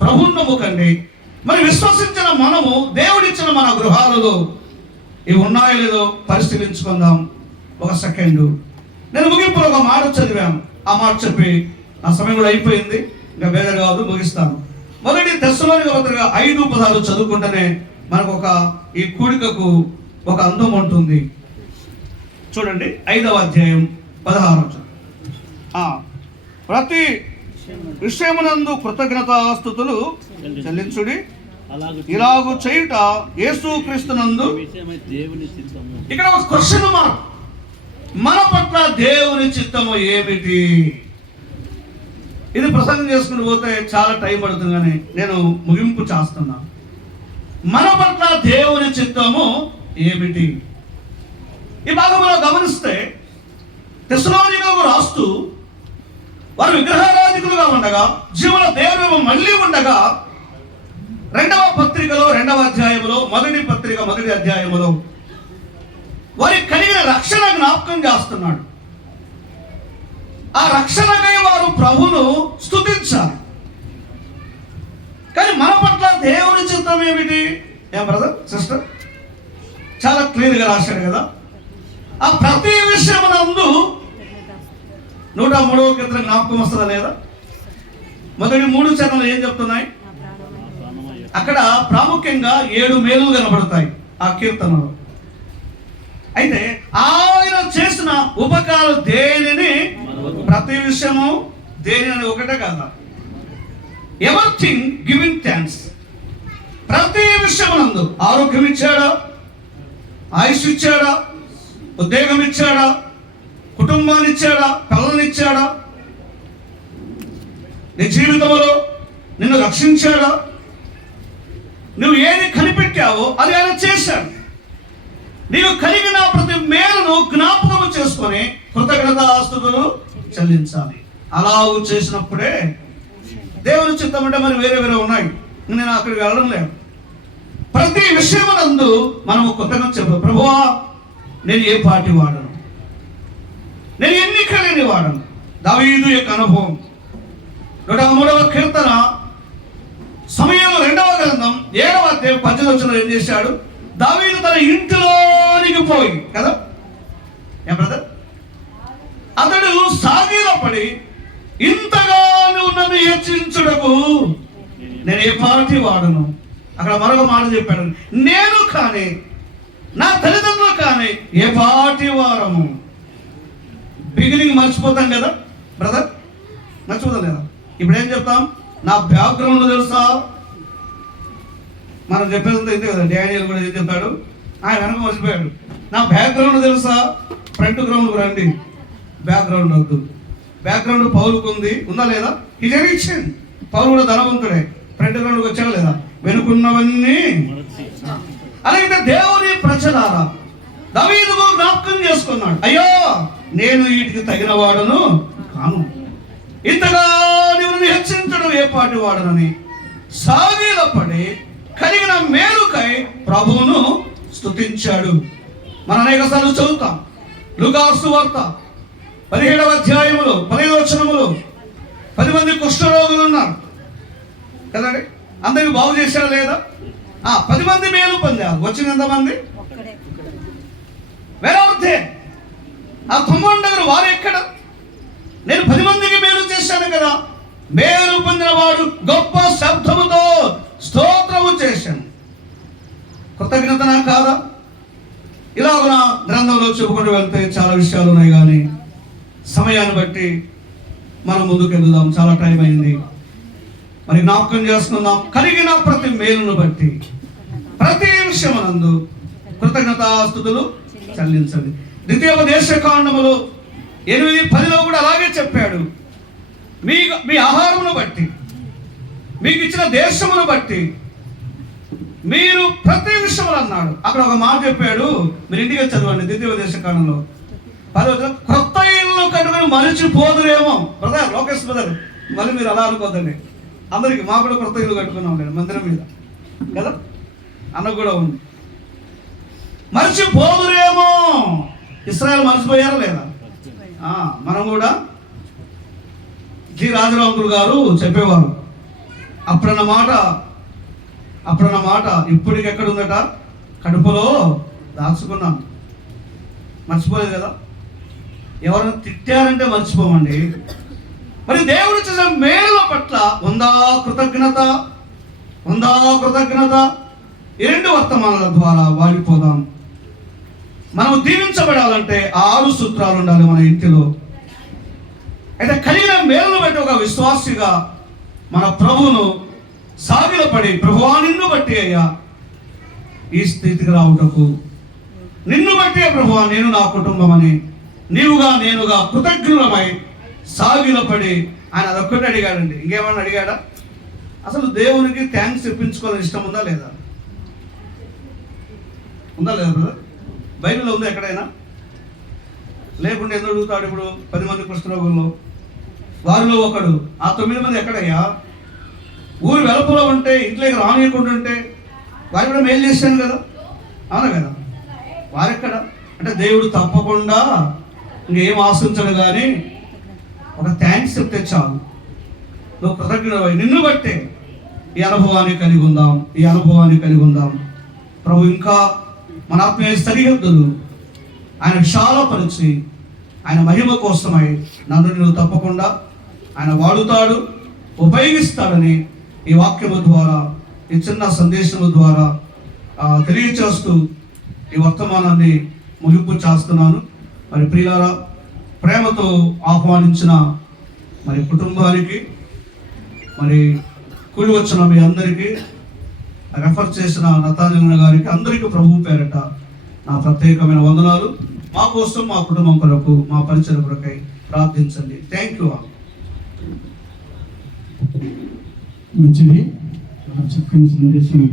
ప్రభువును నమ్ముకండి. మరి విశ్వసించిన మనము దేవుడిచ్చిన మన గృహాలలో ఇవి ఉన్నాయో లేదో పరిశీలించుకుందాం. ఒక సెకండు. నేను ముగింపులో ఒక మాట చదివాను, ఆ మాట చెప్పి నా సమయం కూడా అయిపోయింది, ఇంకా బేదరు కాదు, ముగిస్తాను. 1 తెస్సలోనిక పత్రిక 5 పదాలు చదువుకుంటేనే మనకు ఈ కూడికకు ఒక అందం ఉంటుంది. చూడండి, 5వ అధ్యాయం 16వ వచనం. ప్రతి విషయమునందు కృతజ్ఞతాస్తుతులు చెల్లించుడి, ఇలాగు చేయుట యేసుక్రీస్తునందు. ఇక్కడ ఒక క్వశ్చన్ మార్క్. మన పట్ల దేవుని చిత్తము ఏమిటి? ఇది ప్రసంగం చేసుకుని పోతే చాలా టైం పడుతుంది, కానీ నేను ముగింపు చేస్తున్నా. మన పట్ల దేవుని చిత్తము ఏమిటి? ఈ భాగంలో గమనిస్తే తెస్సలోనికలకు రాస్తూ వారు విగ్రహారాధికులుగా ఉండగా, జీవన దేవుడు మళ్ళీ ఉండగా రెండవ పత్రికలో 2వ అధ్యాయములో, మొదటి పత్రిక 1వ అధ్యాయములో వారికి కలిగిన రక్షణ జ్ఞాపకం చేస్తున్నాడు. ఆ రక్షణకై వారు ప్రభును స్తుతించాలి. కానీ మన పట్ల దేవుని చిత్తం ఏమిటి? ఏం బ్రదర్ సిస్టర్ చాలా క్లియర్గా రాశాడు కదా. ఆ ప్రతి విషయమునందు 103వ కీర్తన జ్ఞాపకం వస్తుందా లేదా? మొదటి 3 చరణాలు ఏం చెప్తున్నాయి? అక్కడ ప్రాముఖ్యంగా 7 మేలులు కనబడతాయి ఆ కీర్తనలో. అయితే ఆయన చేసిన ఉపకారం దేనిని, ప్రతి విషయము దేనిని ఒకటే కాదా, ఎవ్రీథింగ్ గివింగ్ థ్యాంక్స్. ప్రతి విషయమునందు ఆరోగ్యం ఇచ్చాడా, ఆయుష్ ఇచ్చాడా, ఉద్యోగం ఇచ్చాడా, కుటుంబాన్ని ఇచ్చాడా, పిల్లల్ని ఇచ్చాడా, నీ జీవితంలో నిన్ను రక్షించాడా, నువ్వు ఏది కనిపెట్టావో అది ఆయన చేశాడు. నీవు కలిగిన ప్రతి మేలును జ్ఞాపకం చేసుకొని కృతజ్ఞతాస్తుతులు చెల్లించాలి. అలా చేసినప్పుడే దేవుని చిత్తం. అంటే మరి వేరే వేరే ఉన్నాయి, నేను అక్కడికి వెళ్ళడం లేదు. ప్రతి విషయమునందు మనము కృతజ్ఞత చెప్పు. ప్రభువా, నేను ఏ పార్టీ వాడను, నేను ఎన్నిక లేని వాడను. దావీదు యొక్క అనుభవం 103వ కీర్తన, సమయంలో 2వ గ్రంథం 7వ అధ్యాయం 18వ వచనంలో ఏం చేశాడు? దావీదు తన ఇంటిలోనికి పోయి కదా, ఏం బ్రదర్, అతడు సాగిలపడి, ఇంతగా నువ్వు నన్ను హెచ్చించుటకు నేను ఏ పార్టీ వాడను. అక్కడ మరొక మాట చెప్పాడు, నేను కానీ నా తల్లిదండ్రులు కానీ ఏ పార్టీ వారము. బిగినింగ్ మర్చిపోతాం కదా బ్రదర్, మర్చిపోతాం లేదా? ఇప్పుడు ఏం చెప్తాం? నా బ్యాక్గ్రౌండ్ తెలుసా? మనం చెప్పేదంతా ఇంతే కదా. డానియల్ కూడా ఏం చెప్పాడు? ఆయన వెనక మర్చిపోయాడు. నా బ్యాక్గ్రౌండ్ తెలుసా? ఫ్రంట్ గ్రౌండ్కి రండి. బ్యాక్గ్రౌండ్ వద్దు. బ్యాక్గ్రౌండ్ పౌలుకు ఉంది, ఉందా లేదా? Is erection. పౌలు కూడా ధనవంతుడే. ఫ్రంట్ గ్రౌండ్కి వచ్చాడా లేదా? వెనుకున్నవన్నీ. అలాగే దేవుని ప్రజలారా, దావీదుకు జ్ఞాపకం చేసుకున్నాడు, అయ్యో నేను వీటికి తగిన వాడను కాను, ఇంతగా నీవు హెచ్చించడం ఏ పాటి వాడనని సాగిలపడి కలిగిన మేలుకై ప్రభువును స్తుతించాడు. మనం అనేక సార్లు చదువుతాం. లూకాసు వార్త 17వ అధ్యాయములో 15వ వచనములో 10 మంది కుష్ఠరోగులు ఉన్నారు కదండి. అందరికి బాగు చేశాడు లేదా? 10 మంది మేలు పొందారు. వచ్చిన ఎంతమంది? వేరే ఆ కుమ్మం దగ్గర వారు ఎక్కడ? నేను 10 మందికి మేలు చేశాను కదా. మేలు పొందిన వాడు గొప్ప శబ్దముతో స్తోత్రము చేశాను. కృతజ్ఞత కాదా? ఇలాగ గ్రంథంలో చెప్పుకుంటూ వెళ్తే చాలా విషయాలు ఉన్నాయి, కానీ సమయాన్ని బట్టి మనం ముందుకు వెళ్దాం. చాలా టైం అయింది. మరి జ్ఞాపకం చేసుకుందాం. కలిగిన ప్రతి మేలును బట్టి ప్రతి విషయమునందు కృతజ్ఞతాస్తుతులు చెల్లించండి. ద్వితీయోపదేశకాండములో 8:10లో కూడా అలాగే చెప్పాడు. మీ ఆహారమును బట్టి, మీకు ఇచ్చిన దేశమును బట్టి మీరు ప్రతి విషయములు అన్నాడు. అక్కడ ఒక మాట చెప్పాడు, మీరు ఇంటికి చదవండి. ద్వితీయోపదేశకాండంలో 10వ క్రొత్త ఇల్లు కట్టుకుని మరిచిపోదురేమో. బ్రదర్ లోకేష్ బ్రదర్, మళ్ళీ మీరు అలా అనుకోద్దండి. అందరికి మా కూడా క్రొత్త ఇల్లు కట్టుకున్నాం లేదు మందిరం మీద కదా, అన్నకు కూడా ఉంది. మర్చిపోదురేమో. ఇశ్రాయేల్ మర్చిపోయారా లేదా? మనం కూడా జి రాజరాములు గారు చెప్పేవారు, అప్పుడన్న మాట ఇప్పటికి ఎక్కడ ఉందట? కడుపులో దాచుకున్నాం. మర్చిపోలేదు కదా. ఎవరైనా తిట్టారంటే మర్చిపోమండి. మరి దేవుడు చేసిన మేలుల పట్ల ఉందా కృతజ్ఞత? ఈ 2 వర్తమానాల ద్వారా వాడిపోదాం. మనం దీవించబడాలంటే 6 సూత్రాలు ఉండాలి మన ఇంటిలో. అయితే కలిగిన మేలును బట్టి ఒక విశ్వాసిగా మన ప్రభువును సాగిలపడి, ప్రభువా నిన్ను బట్టి అయ్యా ఈ స్థితికి రావుటకు, నిన్ను బట్టి ప్రభువా నేను నా కుటుంబం అని నీవుగా నేనుగా కృతజ్ఞులమై సాగిలపడి ఆయన అదొక్కటి అడిగాడండి. ఇంకేమన్నా అడిగాడా? అసలు దేవునికి థ్యాంక్స్ చెప్పించుకోవాలని ఇష్టం ఉందా లేదా? ఉందా లేదా బ్రదర్? బైబిల్లో ఉందా ఎక్కడైనా? లేకుంటే ఎందుకు అడుగుతాడు? ఇప్పుడు 10 మంది కుష్ఠరోగుల్లో వారిలో ఒకడు, ఆ 9 మంది ఎక్కడయ్యా? ఊరు వెలుపల ఉంటే ఇంట్లోకి రానియకుండా ఉంటే వారు కూడా మేలు చేశాను కదా, అవునా కదా? వారెక్కడ అంటే దేవుడు తప్పకుండా ఇంకేం ఆశించడు, కానీ ఒక థ్యాంక్స్ చెప్తే చాలు. నువ్వు కృతజ్ఞుడవై నిన్ను బట్టే ఈ అనుభవాన్ని కలిగి ఉందాం. ప్రభు ఇంకా మన ఆత్మీయ సరిహద్దులు ఆయన విశాలపరిచి ఆయన మహిమ కోసమై నన్ను నువ్వు తప్పకుండా ఆయన వాడుతాడు, ఉపయోగిస్తాడని ఈ వాక్యము ద్వారా, ఈ చిన్న సందేశము ద్వారా తెలియచేస్తూ ఈ వర్తమానాన్ని ముగింపు చేస్తున్నాను. మరి ప్రియులారా, ప్రేమతో ఆహ్వానించిన మరి కుటుంబానికి, మరి కూడి వచ్చిన మీ అందరికీ, రెఫర్ చేసిన నతానిల్ గారికి అందరికీ ప్రభువు పేరట నా ప్రత్యేకమైన వందనాలు. మా కోసం, మా కుటుంబం కొరకు, మా పరిచయ కొరకై ప్రార్థించండి. Thank you. మంచిది, చక్కని సందేశం.